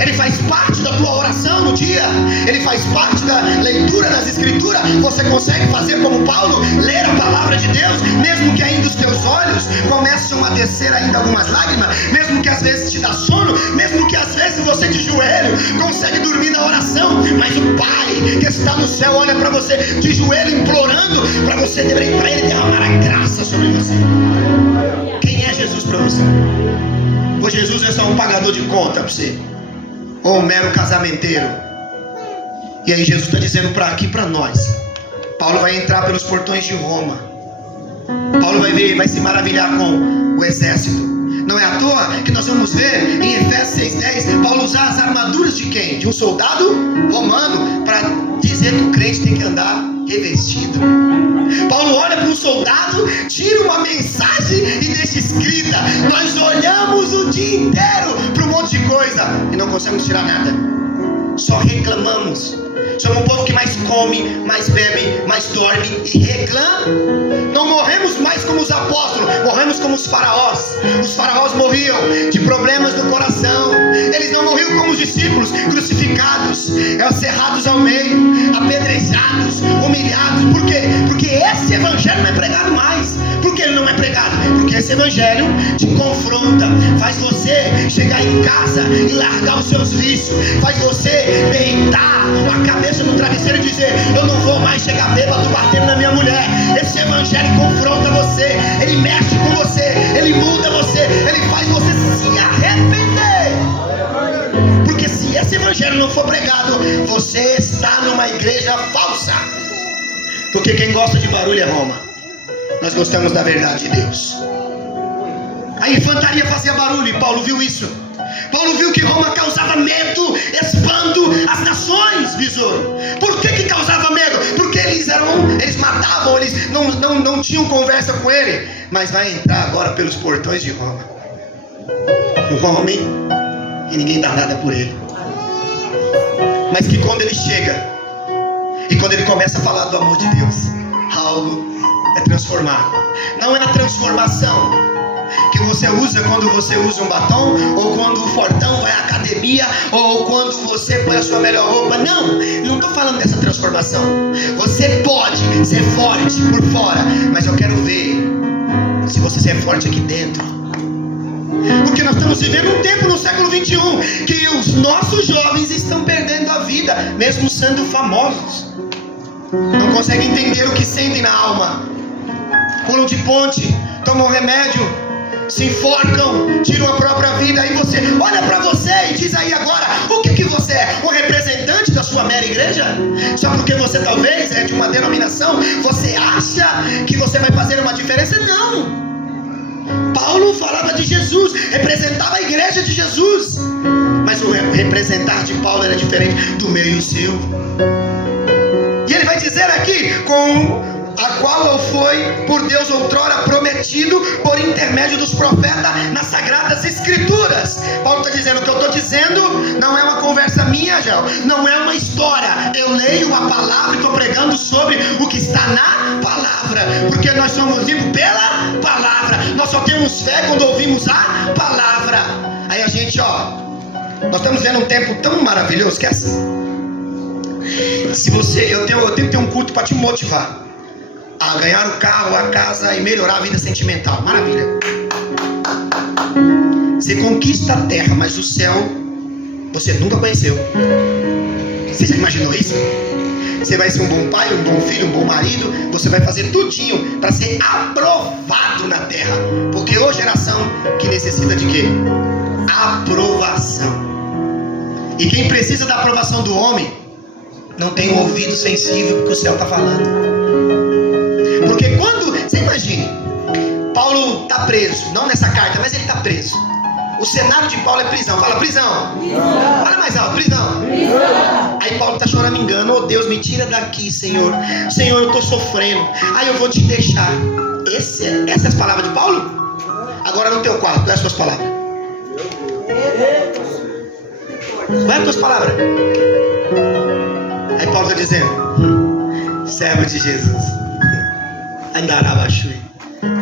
Ele faz parte da tua oração no dia? Ele faz parte da leitura das escrituras? Você consegue fazer como Paulo? Ler a palavra de Deus? Mesmo que ainda os teus olhos começam a descer ainda algumas lágrimas? Mesmo que às vezes te dá sono? Mesmo que às vezes você de joelho consegue dormir na oração? Mas o Pai que está no céu olha para você de joelho implorando para você, para ele derramar a graça sobre você. Quem é Jesus para você? Ou Jesus é só um pagador de conta para você? Ou um mero casamenteiro? E aí Jesus está dizendo para aqui para nós. Paulo vai entrar pelos portões de Roma. Paulo vai ver, vai se maravilhar com o exército. Não é à toa que nós vamos ver em Efésios 6:10 Paulo usar as armaduras de quem? De um soldado romano, para dizer que o crente tem que andar revestido. Paulo olha para um soldado, tira uma mensagem e deixa escrita. Nós olhamos o dia inteiro para um monte de coisa e não conseguimos tirar nada. Só reclamamos. Somos um povo que mais come, mais bebe, mais dorme e reclama. Não morremos mais como os apóstolos, morremos como os faraós. Os faraós morriam de problemas no coração. Eles não morriam como os discípulos crucificados, cerrados ao meio, apedrejados, humilhados. Por quê? Porque esse evangelho não é pregado mais. Por que ele não é pregado? Porque esse evangelho te confronta, faz você chegar em casa e largar os seus vícios, faz você deitar a cabeça no travesseiro e dizer: eu não vou mais chegar bêbado batendo na minha mulher. Esse evangelho confronta você, ele mexe com você, ele muda você, ele faz você se arrepender. Porque se esse evangelho não for pregado, você está numa igreja falsa. Porque quem gosta de barulho é Roma. Nós gostamos da verdade de Deus. A infantaria fazia barulho e Paulo viu isso. Paulo viu que Roma causava medo, espanto às nações, besouro. Por que causava medo? Porque eles matavam, eles não tinham conversa com ele. Mas vai entrar agora pelos portões de Roma um homem e ninguém dá nada por ele. Mas que quando ele chega e quando ele começa a falar do amor de Deus, algo é transformado. Não é a transformação que você usa quando você usa um batom, ou quando o fortão vai à academia, ou quando você põe a sua melhor roupa. Não estou falando dessa transformação. Você pode ser forte por fora, mas eu quero ver se você é forte aqui dentro. Porque nós estamos vivendo um tempo no século 21 que os nossos jovens estão perdendo a vida, mesmo sendo famosos. Não conseguem entender o que sentem na alma. Pulam de ponte, tomam remédio, se enforcam, tiram a própria vida. Aí você olha para você e diz aí agora: o que você é? Um representante da sua mera igreja? Só porque você talvez é de uma denominação, você acha que você vai fazer uma diferença? Não. Paulo falava de Jesus, representava a igreja de Jesus, mas o representar de Paulo era diferente do meio seu. E ele vai dizer aqui: com a qual foi por Deus outrora prometido por intermédio dos profetas nas Sagradas Escrituras. Paulo está dizendo: o que eu estou dizendo não é uma conversa minha, Gel, não é uma história. Eu leio a palavra e estou pregando sobre o que está na palavra, porque nós somos vivos pela palavra. Nós só temos fé quando ouvimos a palavra. Aí a gente, nós estamos vendo um tempo tão maravilhoso que é assim. Se você, eu tenho que ter um culto para te motivar a ganhar o carro, a casa e melhorar a vida sentimental. Maravilha. Você conquista a terra, mas o céu você nunca conheceu. Você já imaginou isso? Você vai ser um bom pai, um bom filho, um bom marido. Você vai fazer tudinho para ser aprovado na terra. Porque hoje geração que necessita de quê? Aprovação. E quem precisa da aprovação do homem não tem um ouvido sensível porque o céu está falando. Porque quando, você imagine, Paulo está preso, não nessa carta, mas ele está preso. O cenário de Paulo é prisão. Fala prisão. Fala mais alto, prisão. Aí Paulo está choramingando: oh Deus, me tira daqui, Senhor. Senhor, eu estou sofrendo. Aí eu vou te deixar. Essas palavras de Paulo? Agora no teu quarto, quais as suas palavras? Quais as tuas palavras? Aí Paulo está dizendo: servo de Jesus, andarabachui,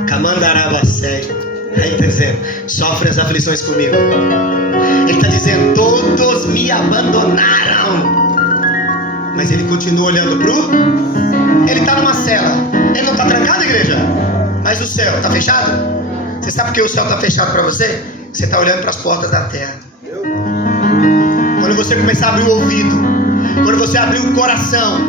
camandarabacei. Aí ele está dizendo: sofre as aflições comigo. Ele está dizendo: todos me abandonaram. Mas ele continua olhando pro. Ele está numa cela. Ele não está trancado, igreja? Mas o céu está fechado? Você sabe por que o céu está fechado para você? Você está olhando para as portas da terra. Quando você começar a abrir o ouvido, quando você abrir o coração,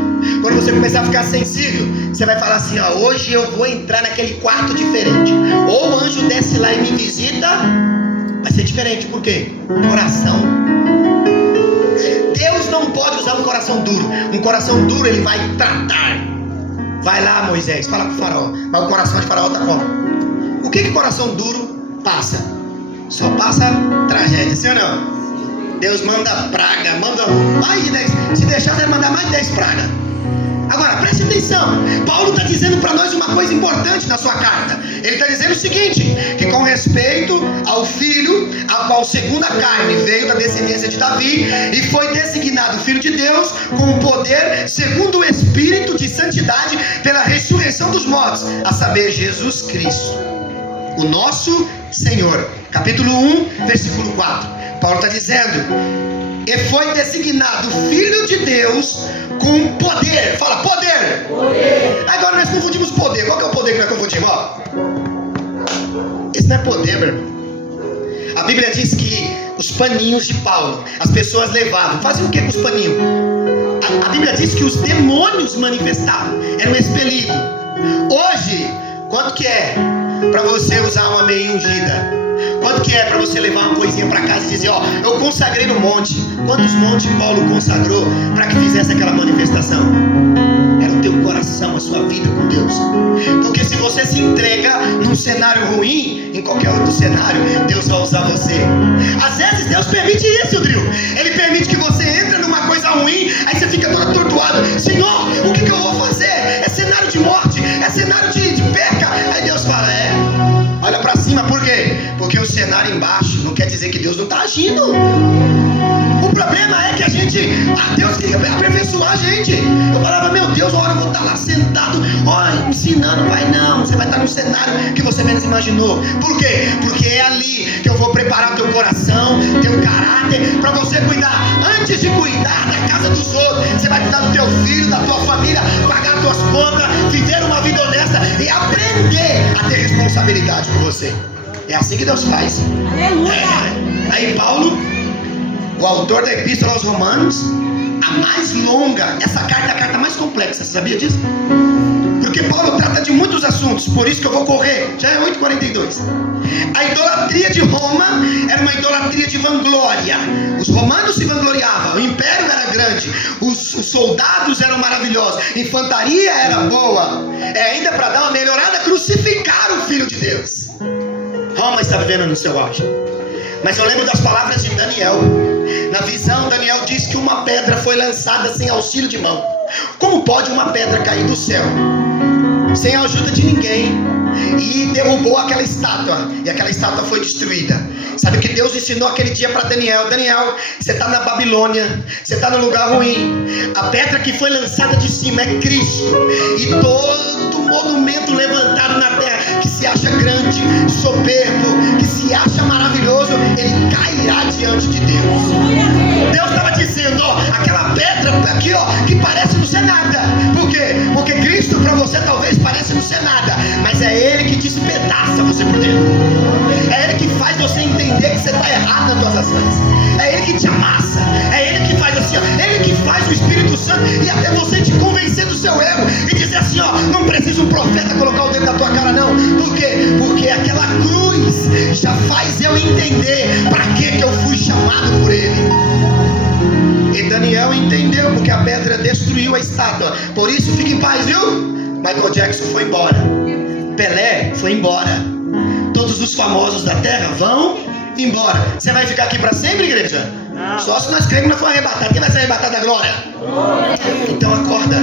quando você começar a ficar sensível, você vai falar assim: hoje eu vou entrar naquele quarto diferente. Ou o anjo desce lá e me visita, vai ser diferente. Por quê? Coração. Deus não pode usar um coração duro. Um coração duro ele vai tratar. Vai lá, Moisés, fala com o faraó. Mas o coração de faraó está como? O que coração duro passa? Só passa tragédia, sim ou não? Deus manda praga, manda mais de 10. Se deixar, vai mandar mais de 10 pragas. Agora, preste atenção. Paulo está dizendo para nós uma coisa importante na sua carta. Ele está dizendo o seguinte: que com respeito ao filho, ao qual segundo a carne veio da descendência de Davi e foi designado filho de Deus, com poder segundo o Espírito de santidade pela ressurreição dos mortos, a saber, Jesus Cristo, o nosso Senhor. Capítulo 1, versículo 4. Paulo está dizendo e foi designado Filho de Deus com poder. Fala, poder. Agora nós confundimos poder. Qual que é o poder que nós confundimos? Ó, esse não é poder, meu irmão. A Bíblia diz que os paninhos de Paulo, as pessoas levavam. Faziam o que com os paninhos? A Bíblia diz que os demônios manifestavam, eram expelidos. Hoje, quanto que é para você usar uma meia ungida? Quanto que é para você levar uma coisinha para casa e dizer, ó, eu consagrei no monte? Quantos montes Paulo consagrou para que fizesse aquela manifestação? Era o teu coração, a sua vida com Deus. Porque se você se entrega num cenário ruim, em qualquer outro cenário, Deus vai usar você. Às vezes Deus permite isso, Drill. Ele permite que você entre numa coisa ruim, aí você fica todo atordoado. Senhor, o que eu vou fazer? É cenário de morte, é cenário de perca. Aí Deus fala, olha pra cima, por quê? Porque o cenário embaixo não quer dizer que Deus não está agindo. O problema é que Deus queria aperfeiçoar a gente. Eu falava, meu Deus, uma hora eu vou estar lá sentado, ensinando. Vai não, você vai estar num cenário que você menos imaginou. Por quê? Porque é ali que eu vou preparar teu coração, teu caráter, para você cuidar. Antes de cuidar da casa dos outros, você vai cuidar do teu filho, da tua família, pagar tuas contas, viver uma vida honesta e aprender a ter responsabilidade com você. É assim que Deus faz. Aí Paulo, o autor da Epístola aos Romanos, a mais longa, essa carta é a carta mais complexa, você sabia disso? Porque Paulo trata de muitos assuntos, por isso que eu vou correr, já é 8h42. A idolatria de Roma era uma idolatria de vanglória. Os romanos se vangloriavam, o império era grande, os soldados eram maravilhosos, a infantaria era boa. Ainda para dar uma melhorada, crucificaram o Filho de Deus. Roma está vivendo no seu auge. Mas eu lembro das palavras de Daniel. Na visão, Daniel diz que uma pedra foi lançada sem auxílio de mão. Como pode uma pedra cair do céu sem a ajuda de ninguém? E derrubou aquela estátua, e aquela estátua foi destruída. Sabe o que Deus ensinou aquele dia para Daniel? Daniel, você está na Babilônia, você está no lugar ruim. A pedra que foi lançada de cima é Cristo. E todo monumento levantado na terra que se acha grande, soberbo, que se acha maravilhoso, ele cairá diante de Deus. Deus estava dizendo, aquela pedra aqui, que parece não ser nada. Por quê? Porque Cristo para você talvez pareça não ser nada, mas é Ele que despedaça você por dentro. É Ele que faz você entender que você está errado nas suas ações. É Ele que te amassa. É Ele que faz assim, Ele que faz o Espírito Santo e até você te convencer do seu erro e dizer assim, não precisa um profeta colocar o dedo na tua cara não. Por quê? Porque aquela cruz já faz eu entender para que eu fui chamado por Ele. E Daniel entendeu, porque a pedra destruiu a estátua. Por isso fique em paz, viu? Michael Jackson foi embora, Pelé foi embora, todos os famosos da terra vão embora. Você vai ficar aqui para sempre, igreja? Não. Só se nós cremos que nós fomos arrebatados. Quem vai ser arrebatado da glória? Então acorda,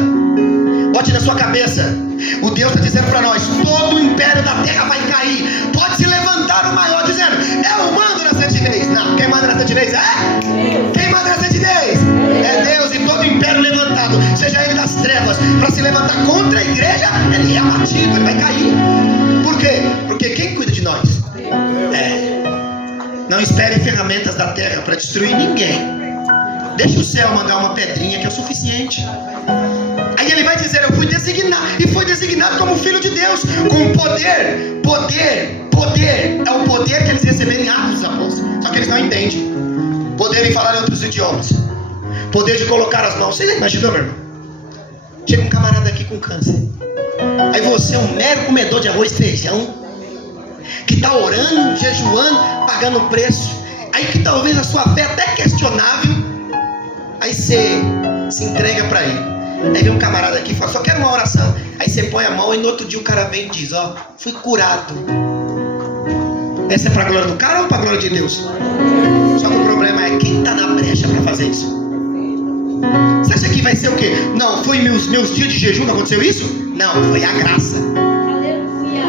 bote na sua cabeça, o Deus está dizendo para nós, todo o império da terra vai cair. Pode se levantar o maior dizendo, eu mando na santidez. Não, quem manda na santidez quem manda na santidez? É Deus. E todo o império levantado, seja ele das trevas, para se levantar contra a igreja, ele é abatido, ele vai cair. Por quê? Porque quem cuida de nós? Não espere ferramentas da terra para destruir ninguém. Deixa o céu mandar uma pedrinha que é o suficiente. Aí ele vai dizer, eu fui designado, e foi designado como filho de Deus, com poder. Poder é o poder que eles receberam em Atos dos Apóstolos. Só que eles não entendem. Poder em falar em outros idiomas, poder de colocar as mãos. Você imaginou, meu irmão? Chega um camarada aqui com câncer, aí você é um mero comedor de arroz e feijão, que está orando, jejuando, pagando um preço, aí que talvez a sua fé até questionável, aí você se entrega para ele. Aí vem um camarada aqui e fala, só quero uma oração. Aí você põe a mão e no outro dia o cara vem e diz, fui curado. Essa é para a glória do cara ou para a glória de Deus? Só que o problema é quem está na brecha para fazer isso. Você acha que vai ser o quê? Não, foi meus dias de jejum que aconteceu isso? Não, foi a graça.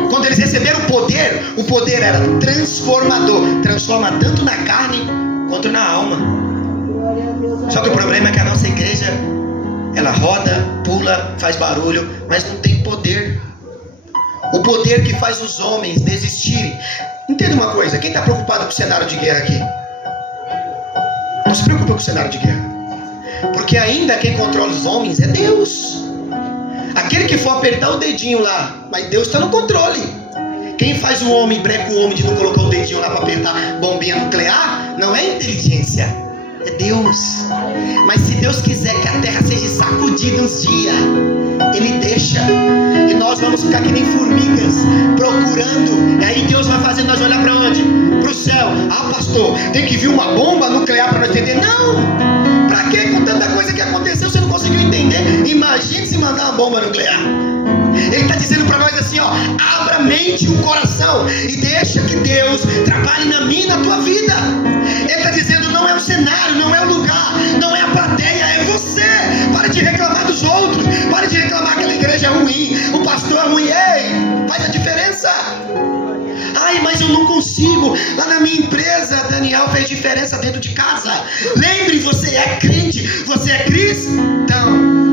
Quando eles receberam o poder era transformador. Transforma tanto na carne quanto na alma. Só que o problema é que a nossa igreja, ela roda, pula, faz barulho, mas não tem poder. O poder que faz os homens desistirem. Entenda uma coisa, quem está preocupado com o cenário de guerra aqui? Não se preocupe com o cenário de guerra, porque ainda quem controla os homens é Deus. Aquele que for apertar o dedinho lá, mas Deus está no controle. Quem faz o homem, breca o homem de não colocar o dedinho lá para apertar bombinha nuclear, não é inteligência, é Deus. Mas se Deus quiser que a terra seja sacudida uns dias, Ele deixa. E nós vamos ficar que nem formigas, procurando. E aí Deus vai fazer nós olhar para onde? Para o céu. Ah, pastor, tem que vir uma bomba nuclear para nós entender. Não! Para que com tanta coisa que aconteceu você não conseguiu entender? Imagine se mandar uma bomba nuclear. Ele está dizendo para nós assim, ó, abra a mente e o coração e deixa que Deus trabalhe na minha e na tua vida. Ele está dizendo, não é o cenário, não é o lugar, não é a plateia, é você. Para de reclamar dos outros, para de reclamar que aquela igreja é ruim, o pastor é ruim. Ei, faz a diferença. Ai, mas eu não consigo. Lá na minha empresa, Daniel fez diferença dentro de casa. Lembre, você é crente, você é cristão.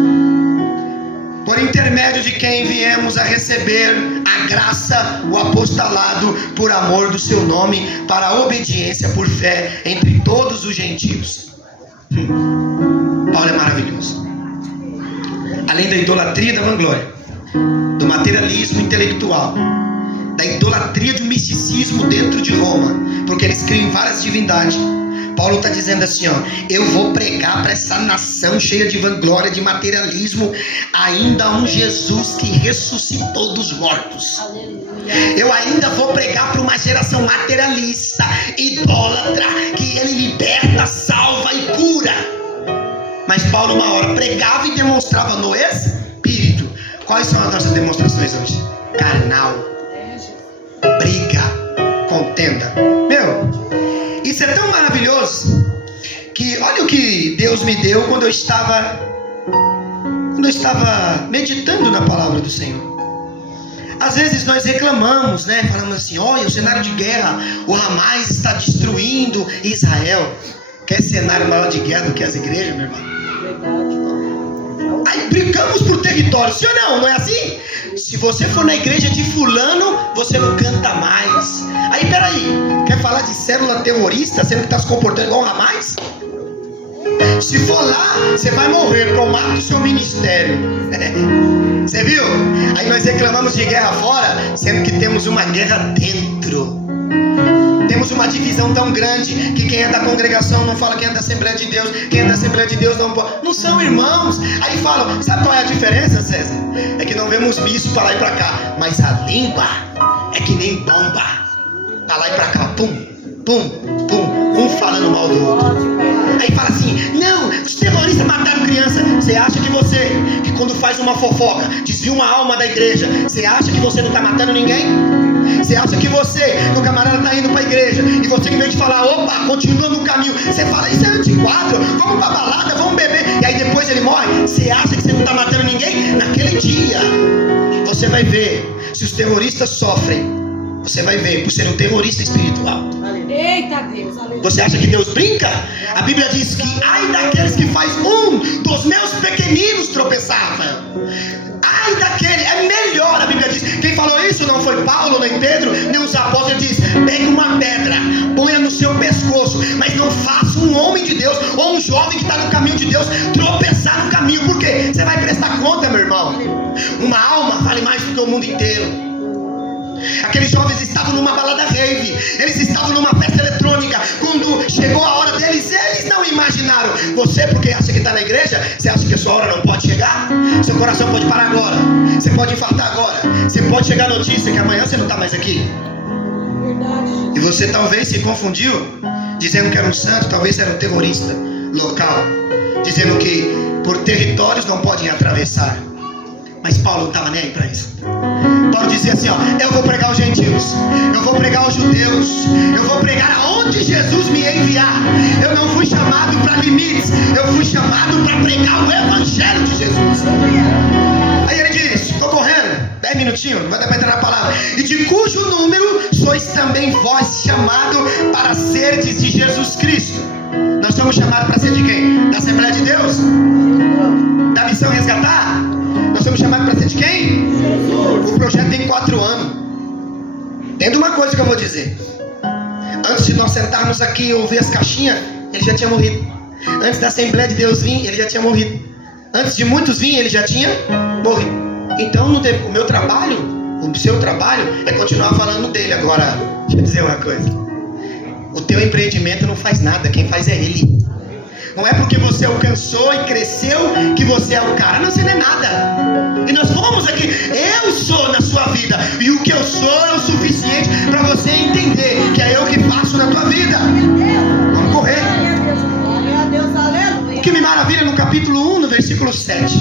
Por intermédio de quem viemos a receber a graça, o apostolado, por amor do seu nome, para a obediência por fé entre todos os gentios. Paulo é maravilhoso. Além da idolatria e da vanglória, do materialismo intelectual, da idolatria do misticismo dentro de Roma, porque eles criam várias divindades, Paulo está dizendo assim, ó, eu vou pregar para essa nação cheia de vanglória, de materialismo, ainda um Jesus que ressuscitou dos mortos. Eu ainda vou pregar para uma geração materialista, idólatra, que ele liberta, salva e cura. Mas Paulo uma hora pregava e demonstrava no Espírito. Quais são as nossas demonstrações hoje? Carnal, briga, contenda. Meu, isso é tão maravilhoso que olha o que Deus me deu quando eu estava meditando na palavra do Senhor. Às vezes nós reclamamos, né? Falamos assim, olha, o cenário de guerra, o Hamas está destruindo Israel. Quer cenário maior de guerra do que as igrejas, meu irmão? Aí brigamos por território, sim ou não? Não é assim? Se você for na igreja de fulano, você não canta mais. Aí peraí, quer falar de célula terrorista, sendo que está se comportando igual o Hamas? Se for lá, você vai morrer, porque eu mato o seu ministério. Você viu? Aí nós reclamamos de guerra fora, sendo que temos uma guerra dentro. Temos uma divisão tão grande que quem é da congregação não fala quem é da Assembleia de Deus, quem é da Assembleia de Deus não são irmãos. Aí falam, sabe qual é a diferença, César? É que não vemos bispo para lá e para cá, mas a língua é que nem bomba, para lá e para cá, pum, pum, pum, um falando mal do outro. Aí fala assim, não, os terroristas mataram criança. Você acha que quando faz uma fofoca, desvia uma alma da igreja, você acha que você não está matando ninguém? Você acha que o camarada está indo para a igreja, e você, em vez de falar, opa, continua no caminho, você fala, isso é antiquadro, vamos para balada, vamos beber, e aí depois ele morre. Você acha que você não está matando ninguém? Naquele dia, você vai ver, se os terroristas sofrem, você vai ver, por ser um terrorista espiritual. Eita Deus, aleluia. Você acha que Deus brinca? A Bíblia diz que ai daqueles que faz um dos meus pequeninos tropeçar, Rafael. Ai daquele, é melhor, a Bíblia diz. Quem falou isso não foi Paulo, nem Pedro, nem os apóstolos. Ele diz, pegue uma pedra, ponha no seu pescoço, mas não faça um homem de Deus, ou um jovem que está no caminho de Deus, tropeçar no caminho. Por quê? Você vai prestar conta, meu irmão. Uma alma vale mais do que o mundo inteiro. Aqueles jovens estavam numa balada rave, eles estavam numa festa eletrônica. Quando chegou a hora deles, eles não imaginaram. Você, porque acha que está na igreja, você acha que a sua hora não pode chegar? Seu coração pode parar agora, você pode infartar agora, você pode chegar a notícia que amanhã você não está mais aqui. Verdade. E você talvez se confundiu, dizendo que era um santo, talvez era um terrorista local, dizendo que por territórios não podem atravessar. Mas Paulo não estava nem aí para isso. Paulo dizia assim, ó, eu vou pregar aos gentios, eu vou pregar aos judeus, eu vou pregar aonde Jesus me enviar. Eu não fui chamado para limites, eu fui chamado para pregar o evangelho de Jesus. Aí ele diz, estou correndo, 10 minutinhos, não vai dar para entrar na palavra. E de cujo número sois também vós chamado para serdes de Jesus Cristo. Nós somos chamados para ser de quem? Da Assembleia de Deus? Da missão resgatar? Nós somos chamados para ser de quem? Jesus. O projeto tem 4 anos. Entenda uma coisa que eu vou dizer. Antes de nós sentarmos aqui e ouvir as caixinhas, ele já tinha morrido. Antes da Assembleia de Deus vir, ele já tinha morrido. Antes de muitos vir, ele já tinha morrido. Então o meu trabalho, o seu trabalho é continuar falando dele. Agora, deixa eu dizer uma coisa. O teu empreendimento não faz nada, quem faz é ele. Não é porque você alcançou e cresceu que você é o cara. Não, você não é nada. E nós fomos aqui. Eu sou na sua vida. E o que eu sou é o suficiente para você entender que é eu que faço na tua vida. Vamos correr. O que me maravilha no capítulo 1, no versículo 7,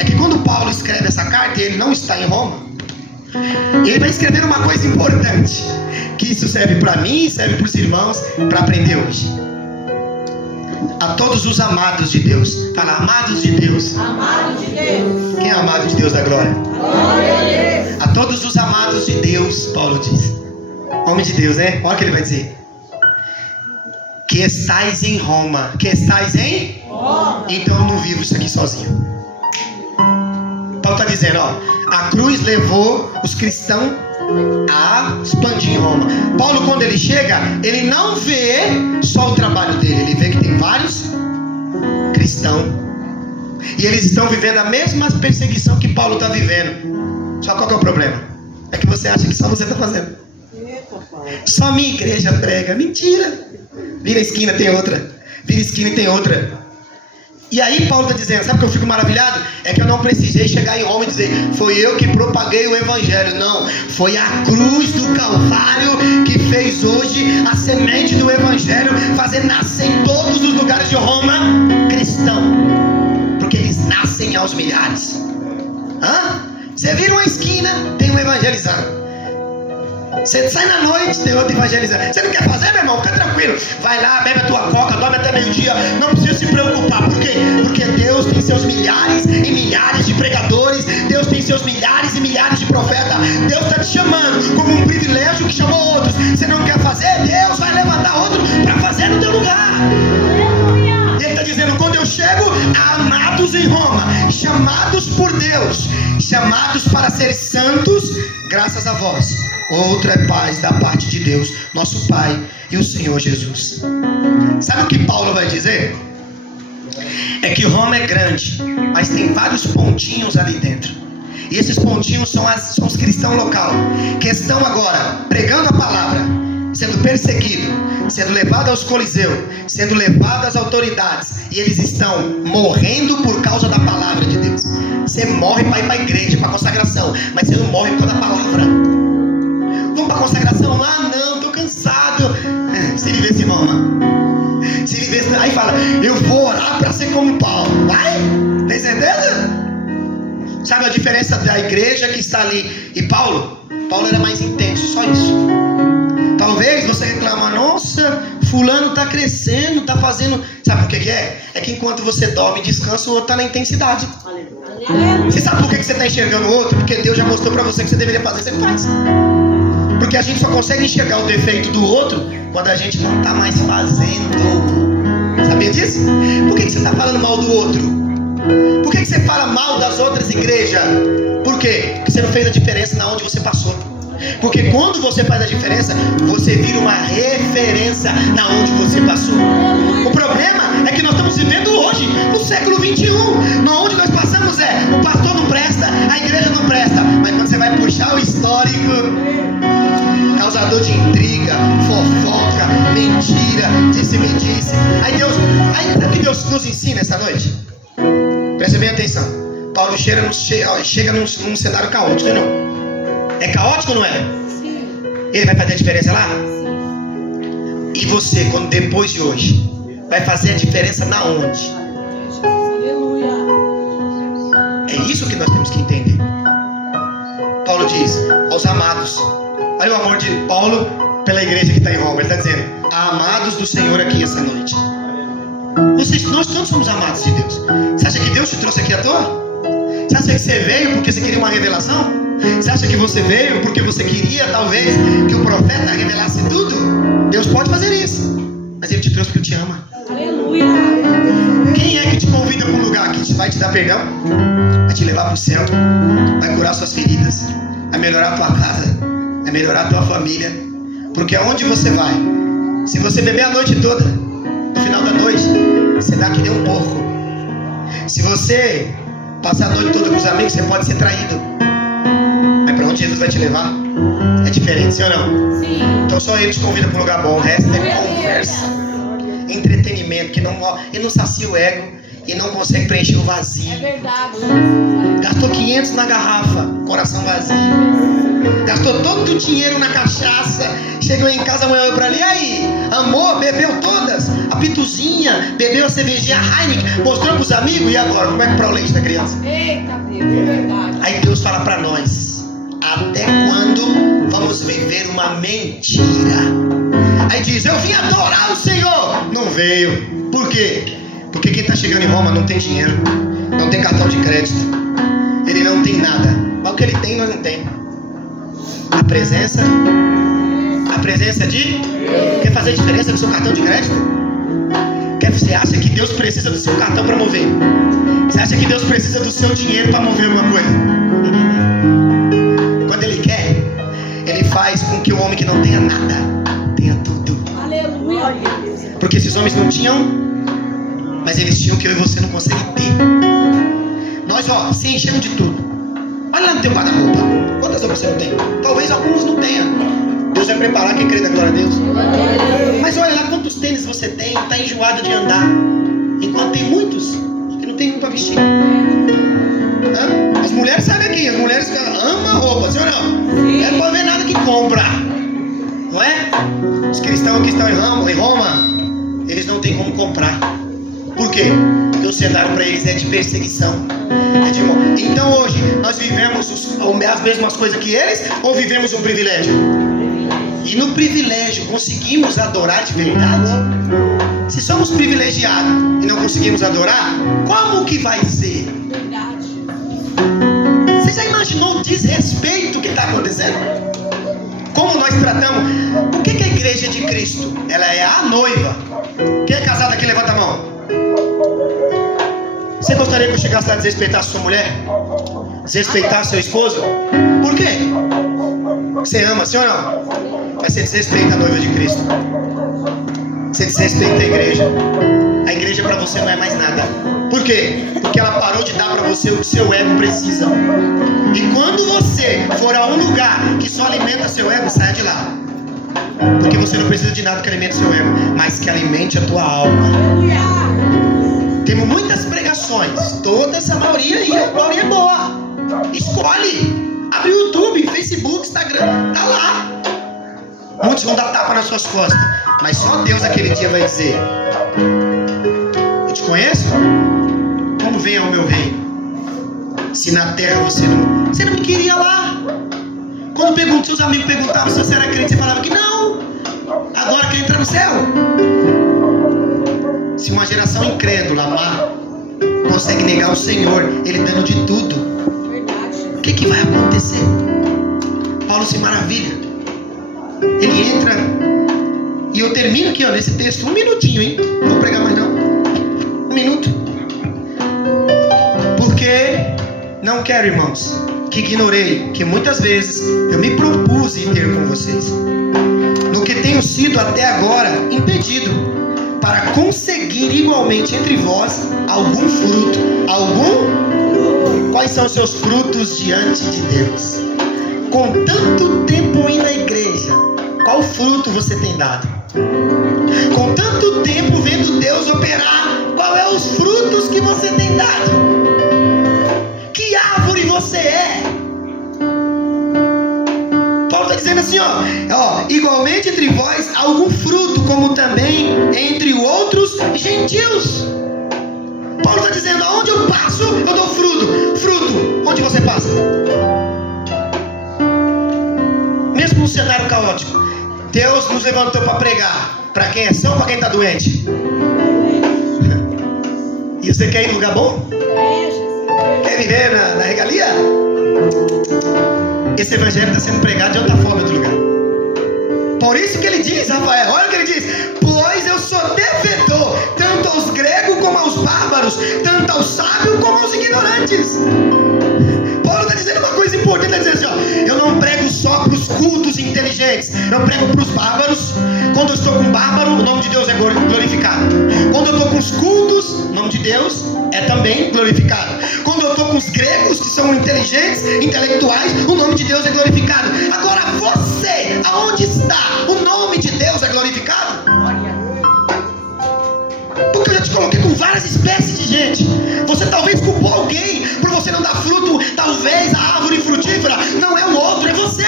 é que quando Paulo escreve essa carta, e ele não está em Roma, ele vai escrever uma coisa importante, que isso serve para mim, serve para os irmãos, para aprender hoje. A todos os amados de Deus. Fala, amados de Deus. Amado de Deus. Quem é amado de Deus da glória? Glória a Deus. A todos os amados de Deus, Paulo diz. Homem de Deus, né? Olha o que ele vai dizer. Que estais em Roma. Que estais em Roma. Então eu não vivo isso aqui sozinho. Paulo está dizendo, ó, a cruz levou os cristãos a expandir em Roma. Paulo, quando ele chega, ele não vê só o trabalho dele, ele vê que tem vários cristãos e eles estão vivendo a mesma perseguição que Paulo está vivendo. Só qual que é o problema? É que você acha que só você está fazendo. Só minha igreja prega. Mentira. Vira a esquina, tem outra. Vira a esquina e tem outra. E aí Paulo está dizendo, sabe o que eu fico maravilhado? É que eu não precisei chegar em Roma e dizer, foi eu que propaguei o evangelho. Não, foi a cruz do Calvário que fez hoje a semente do evangelho fazer nascer em todos os lugares de Roma cristão. Porque eles nascem aos milhares. Você vira uma esquina, tem um evangelizando. Você sai na noite, tem outro evangelizando. Você não quer fazer, meu irmão? Fica tranquilo. Vai lá, bebe a tua coca, dorme até meio-dia. Não precisa se preocupar. Por quê? Porque Deus tem seus milhares e milhares de pregadores. Deus tem seus milhares e milhares de profetas. Deus está te chamando como um privilégio que chamou outros. Você não quer fazer? Deus vai levantar outro para fazer no teu lugar. E ele está dizendo, quando eu chego, amados em Roma, chamados por Deus, chamados para ser santos, graças a vós. Outra é paz da parte de Deus, nosso Pai e o Senhor Jesus. Sabe o que Paulo vai dizer? É que Roma é grande, mas tem vários pontinhos ali dentro. E esses pontinhos são os cristãos local, que estão agora pregando a palavra, sendo perseguidos, sendo levados aos coliseus, sendo levados às autoridades. E eles estão morrendo por causa da palavra de Deus. Você morre para ir para a igreja, para a consagração, mas você não morre por causa da palavra. Vamos para a consagração? Ah, não, estou cansado. Se vivesse em Roma, se vivesse, aí fala, eu vou orar para ser como Paulo. Vai? Tem certeza? Sabe a diferença da igreja que está ali e Paulo? Paulo era mais intenso, só isso. Talvez você reclama, nossa, fulano está crescendo, está fazendo. Sabe por que é? É que enquanto você dorme e descansa, o outro está na intensidade. Você sabe por que você está enxergando o outro? Porque Deus já mostrou para você que você deveria fazer, você faz. Porque a gente só consegue enxergar o defeito do outro quando a gente não está mais fazendo. Sabia disso? Por que você está falando mal do outro? Por que você fala mal das outras igrejas? Por quê? Porque você não fez a diferença na onde você passou. Porque quando você faz a diferença, você vira uma referência na onde você passou. O problema é que nós estamos vivendo hoje, no século 21. No onde nós passamos o pastor não presta, a igreja não presta. Mas quando você vai puxar o histórico, causador de intriga, fofoca, mentira, disse-me-disse. Aí sabe o que Deus nos ensina essa noite? Presta bem atenção. Paulo chega num cenário caótico, não? É caótico ou não é? Sim. Ele vai fazer a diferença lá? Sim. E você, quando depois de hoje, vai fazer a diferença na onde? Aleluia. É isso que nós temos que entender. Paulo diz aos amados. Olha o amor de Paulo pela igreja que está em Roma. Ele está dizendo, amados do Senhor aqui essa noite. Nós todos somos amados de Deus. Você acha que Deus te trouxe aqui à toa? Você acha que você veio porque você queria uma revelação? Você acha que você veio porque você queria, talvez, que o profeta revelasse tudo? Deus pode fazer isso, mas Ele te trouxe porque te ama. Aleluia. Quem é que te convida para um lugar que vai te dar perdão? Vai te levar para o céu, vai curar suas feridas, vai melhorar a tua casa, vai melhorar a tua família. Porque aonde você vai, se você beber a noite toda, no final da noite, você dá que nem um porco. Se você passar a noite toda com os amigos, você pode ser traído. Mas para onde Jesus vai te levar? É diferente, sim ou não? Sim. Então só Ele te convida para um lugar bom. O resto é conversa, entretenimento, que não sacia o ego e não consegue preencher o vazio. É verdade. Gastou 500 na garrafa, coração vazio. Gastou todo o dinheiro na cachaça. Chegou em casa, amanhã olhou pra ali. E aí? Amou? Bebeu todas? A pituzinha? Bebeu a cervejinha Heineken? Mostrou pros amigos? E agora? Como é que para o leite da criança? Eita Deus, é verdade. Aí Deus fala pra nós: até quando vamos viver uma mentira? Aí diz: eu vim adorar o Senhor. Não veio. Por quê? Porque quem está chegando em Roma não tem dinheiro, não tem cartão de crédito, ele não tem nada. Mas o que ele tem, nós não temos. A presença de... Quer fazer diferença no seu cartão de crédito? Você acha que Deus precisa do seu cartão para mover? Você acha que Deus precisa do seu dinheiro para mover alguma coisa? Quando Ele quer, Ele faz com que o homem que não tenha nada tenha tudo. Aleluia. Porque esses homens não tinham, mas eles tinham o que eu e você não conseguem ter. Nós, se enchemos de tudo. Olha lá no teu guarda-roupa. Quantas roupas você não tem? Talvez alguns não tenham. Deus vai preparar quem crê da glória a Deus. Mas olha lá quantos tênis você tem. Está enjoado de andar. Enquanto tem muitos que não tem um para vestir. As mulheres sabem aqui. As mulheres amam roupa, sim ou não? Não pode ver nada que compra. Não é? Os cristãos que estão em Roma, eles não têm como comprar. Por quê? Porque o cenário para eles é de perseguição. Então hoje nós vivemos as mesmas coisas que eles, ou vivemos um privilégio? E no privilégio conseguimos adorar de verdade? Se somos privilegiados e não conseguimos adorar, como que vai ser? Verdade. Você já imaginou o desrespeito que está acontecendo? Como nós tratamos? O que é a igreja de Cristo? Ela é a noiva. Quem é casado aqui, levanta a mão. Você gostaria que eu chegasse lá e desrespeitasse sua mulher? Desrespeitasse seu esposo? Por quê? Você ama, sim ou não? Mas você desrespeita a noiva de Cristo. Você desrespeita a igreja. A igreja para você não é mais nada. Por quê? Porque ela parou de dar para você o que seu ego precisa. E quando você for a um lugar que só alimenta seu ego, saia de lá. Porque você não precisa de nada que alimente seu ego, mas que alimente a tua alma. Temos muitas pregações, todas, a maioria aí, a maioria é boa. Escolhe, abre o YouTube, Facebook, Instagram, tá lá. Muitos vão dar tapa nas suas costas, mas só Deus aquele dia vai dizer: eu te conheço? Como vem ao meu reino? Se na terra você não queria lá. Quando seus amigos perguntavam se você era crente, você falava que não. Agora quer entrar no céu. Se uma geração incrédula, má, consegue negar o Senhor, Ele dando de tudo, o que vai acontecer? Paulo se maravilha. Ele entra, e eu termino aqui nesse texto, 1 minutinho, hein? Não vou pregar mais não. 1 minuto. Porque não quero, irmãos, que ignorei que muitas vezes eu me propus ir ter com vocês, no que tenho sido até agora impedido, para conseguir igualmente entre vós algum fruto. Quais são os seus frutos diante de Deus? Com tanto tempo indo à igreja, qual fruto você tem dado? Com tanto tempo vendo Deus operar, qual é os frutos que você tem dado? Que árvore você é? Paulo está dizendo assim, igualmente entre vós algum fruto, como também entre outros gentios. Paulo está dizendo, aonde eu passo, eu dou fruto. Fruto, onde você passa? Mesmo no cenário caótico, Deus nos levantou para pregar. Para quem é são, para quem está doente. E você quer ir em lugar bom? Quer viver na regalia? Esse evangelho está sendo pregado de outra forma em outro lugar. Por isso que ele diz, Rafael, olha o que ele diz: pois eu sou devedor tanto aos gregos como aos bárbaros, tanto aos sábios como aos ignorantes. Paulo está dizendo uma coisa importante, está dizendo assim, eu não prego só para os cultos inteligentes, eu prego para os bárbaros. Quando eu estou com bárbaro, o nome de Deus é glorificado. Quando eu estou com os cultos, o nome de Deus é também glorificado. Quando eu estou com os gregos, que são inteligentes, intelectuais, o nome de Deus é glorificado. Agora você, aonde está? O nome de Deus é glorificado? Porque eu já te coloquei com várias espécies de gente. Você talvez culpou alguém por você não dar fruto, talvez a árvore frutífera. Não é o outro, é você.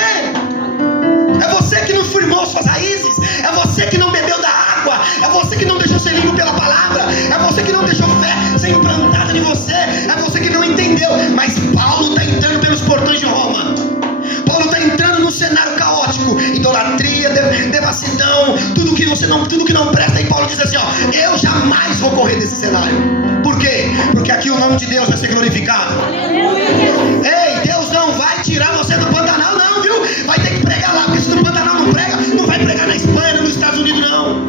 É você que não firmou suas raízes. É você que não bebeu da água. É você que não deixou ser limpo pela palavra. É você que não deixou fé ser implantada em você. É você que não entendeu. Mas Paulo está entrando pelos portões de Roma. Paulo está entrando num cenário caótico. Idolatria, devassidão, tudo que não presta. E Paulo diz assim, ó, eu jamais vou correr desse cenário. Por quê? Porque aqui o nome de Deus vai ser glorificado. Ei, Deus não vai tirar você do Pantanal não, viu? Vai ter que pregar lá, porque se no Pantanal não prega, não vai pregar na Espanha, nos Estados Unidos não.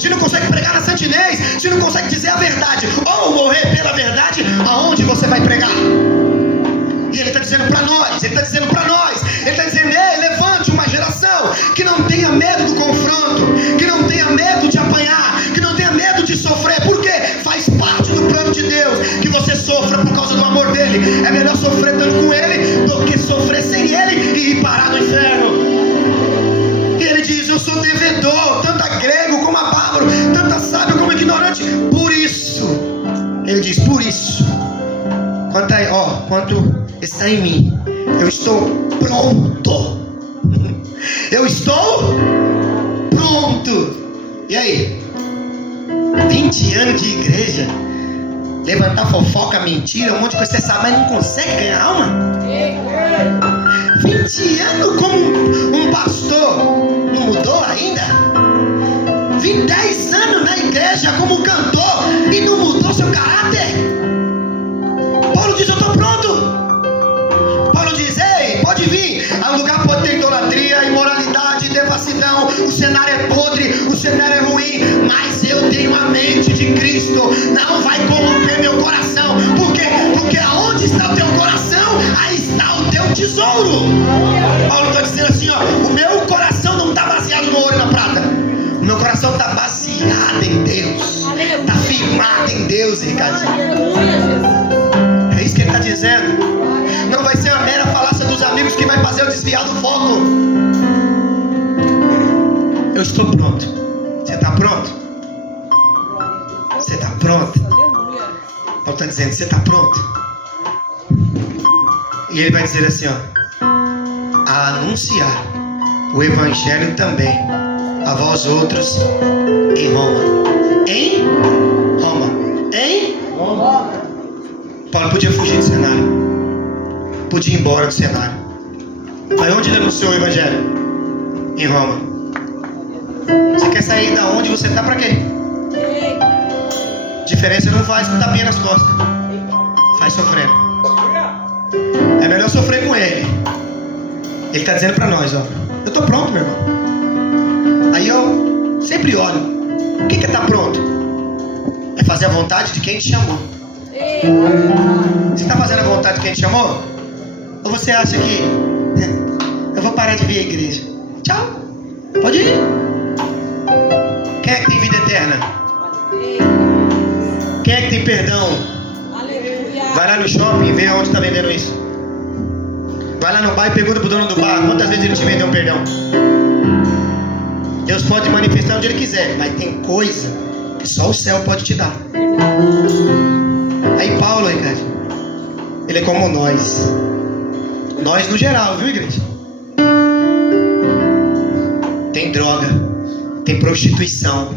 Se não consegue pregar na Santinês, se não consegue dizer a verdade, ou morrer pela verdade, aonde você vai pregar? E ele está dizendo para nós, ele está dizendo, ei, levante uma geração que não tenha medo do confronto, que não tenha medo de apanhar, que não tenha medo de sofrer. Por quê? Faz parte do plano de Deus que você sofra por causa do amor dele. É melhor sofrer tanto com ele do que sofrer sem ele e ir parar no inferno. E ele diz, eu sou devedor, tanto a grego como a bárbaro, tanto a sábio como a ignorante. Por isso, ele diz, por isso, quanto está em mim, eu estou pronto. Eu estou pronto. E aí? 20 anos de igreja, levantar fofoca, mentira, um monte de coisa, você sabe, mas não consegue ganhar alma? 20 anos como um pastor, não mudou ainda? 10 anos na igreja como cantor e não mudou seu caráter? Paulo diz, eu estou pronto. Paulo diz, ei, pode vir. O lugar pode ter idolatria, imoralidade, devassidão. O cenário é podre, o cenário é ruim, mas eu tenho a mente de Cristo. Não vai corromper meu coração. Por quê? Porque aonde está o teu coração, aí está o teu tesouro. Paulo está dizendo assim, ó, o meu coração não está baseado no ouro e na prata. O meu coração está baseado em Deus. Está firmado em Deus, Ricardinho. É isso que ele está dizendo. Não vai ser a mera falácia dos amigos que vai fazer eu desviar do foco. Eu estou pronto. Você está pronto? Você está pronto? Paulo está dizendo, você está pronto? E ele vai dizer assim, ó, a anunciar o evangelho também a vós outros em Roma. Em Roma. Em Roma. Paulo podia fugir do cenário. Podia ir embora do cenário. Mas onde ele anunciou o evangelho? Em Roma. Você quer sair da onde você está para quê? Diferença não faz com tapinha nas costas. Faz sofrendo. É melhor sofrer com ele. Ele está dizendo para nós, ó, eu estou pronto, meu irmão. Aí eu sempre olho. O que é estar pronto? É fazer a vontade de quem te chamou. Você está fazendo a vontade de quem te chamou? Ou você acha que eu vou parar de vir à igreja? Tchau. Pode ir. Quem é que tem vida eterna? Quem é que tem perdão? Vai lá no shopping e vê onde está vendendo isso. Vai lá no bar e pergunta pro dono do bar quantas vezes ele te vendeu um perdão. Deus pode manifestar onde ele quiser, mas tem coisa que só o céu pode te dar. Aí Paulo, Ricardo, ele é como nós. Nós no geral, viu, igreja? Tem droga, tem prostituição,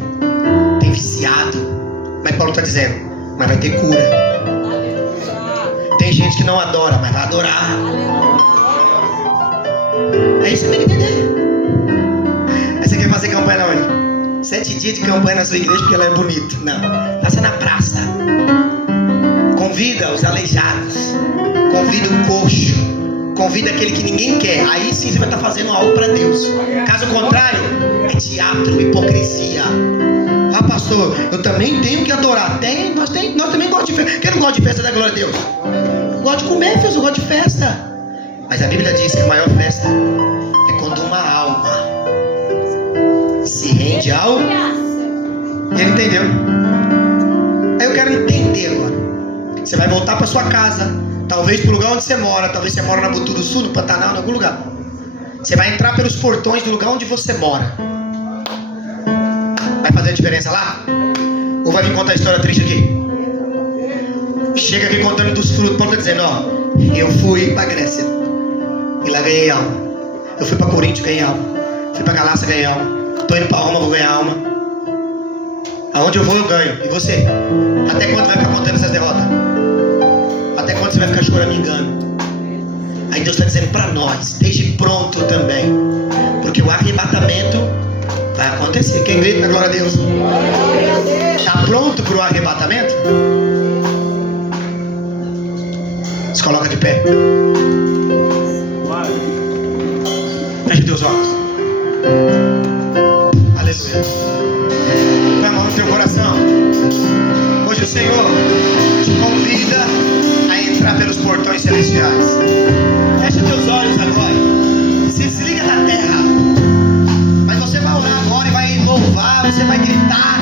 tem viciado. Mas Paulo está dizendo, mas vai ter cura. Tem gente que não adora, mas vai adorar. É isso que você tem que entender. Aí você quer fazer campanha onde? 7 dias de campanha na sua igreja porque ela é bonita. Não, faça na praça. Convida os aleijados, convida o coxo, convida aquele que ninguém quer. Aí sim você vai estar fazendo algo para Deus. Caso contrário, é teatro, hipocrisia. Ah, pastor, eu também tenho que adorar. Nós também gostamos de festa. Quem não gosta de festa da glória a Deus? Eu gosto de comer, filho, eu gosto de festa. Mas a Bíblia diz que a maior festa é quando uma alma se rende ao... Ele entendeu? Aí eu quero entender agora. Você vai voltar para sua casa, talvez para o lugar onde você mora. Talvez você mora na Botu do Sul, no Pantanal, em algum lugar. Você vai entrar pelos portões do lugar onde você mora. Vai fazer a diferença lá? Ou vai vir contar a história triste aqui? Chega aqui contando dos frutos. Paulo está dizendo, ó, eu fui para Grécia e lá ganhei alma. Eu fui para Corinto, ganhei alma. Fui para Galácia, ganhei alma. Estou indo para Roma, vou ganhar alma. Aonde eu vou, eu ganho. E você? Até quando vai ficar contando essas derrotas? Até quando você vai ficar choramingando? Aí Deus está dizendo para nós, esteja pronto também, porque o arrebatamento vai acontecer. Quem grita, glória a Deus. Está pronto para o arrebatamento? Se coloca de pé. Feche teus olhos. Aleluia. Põe a mão no teu coração. Hoje o Senhor te convida a entrar pelos portões celestiais. Fecha teus olhos agora. Se desliga da terra. Mas você vai orar agora e vai louvar. Você vai gritar.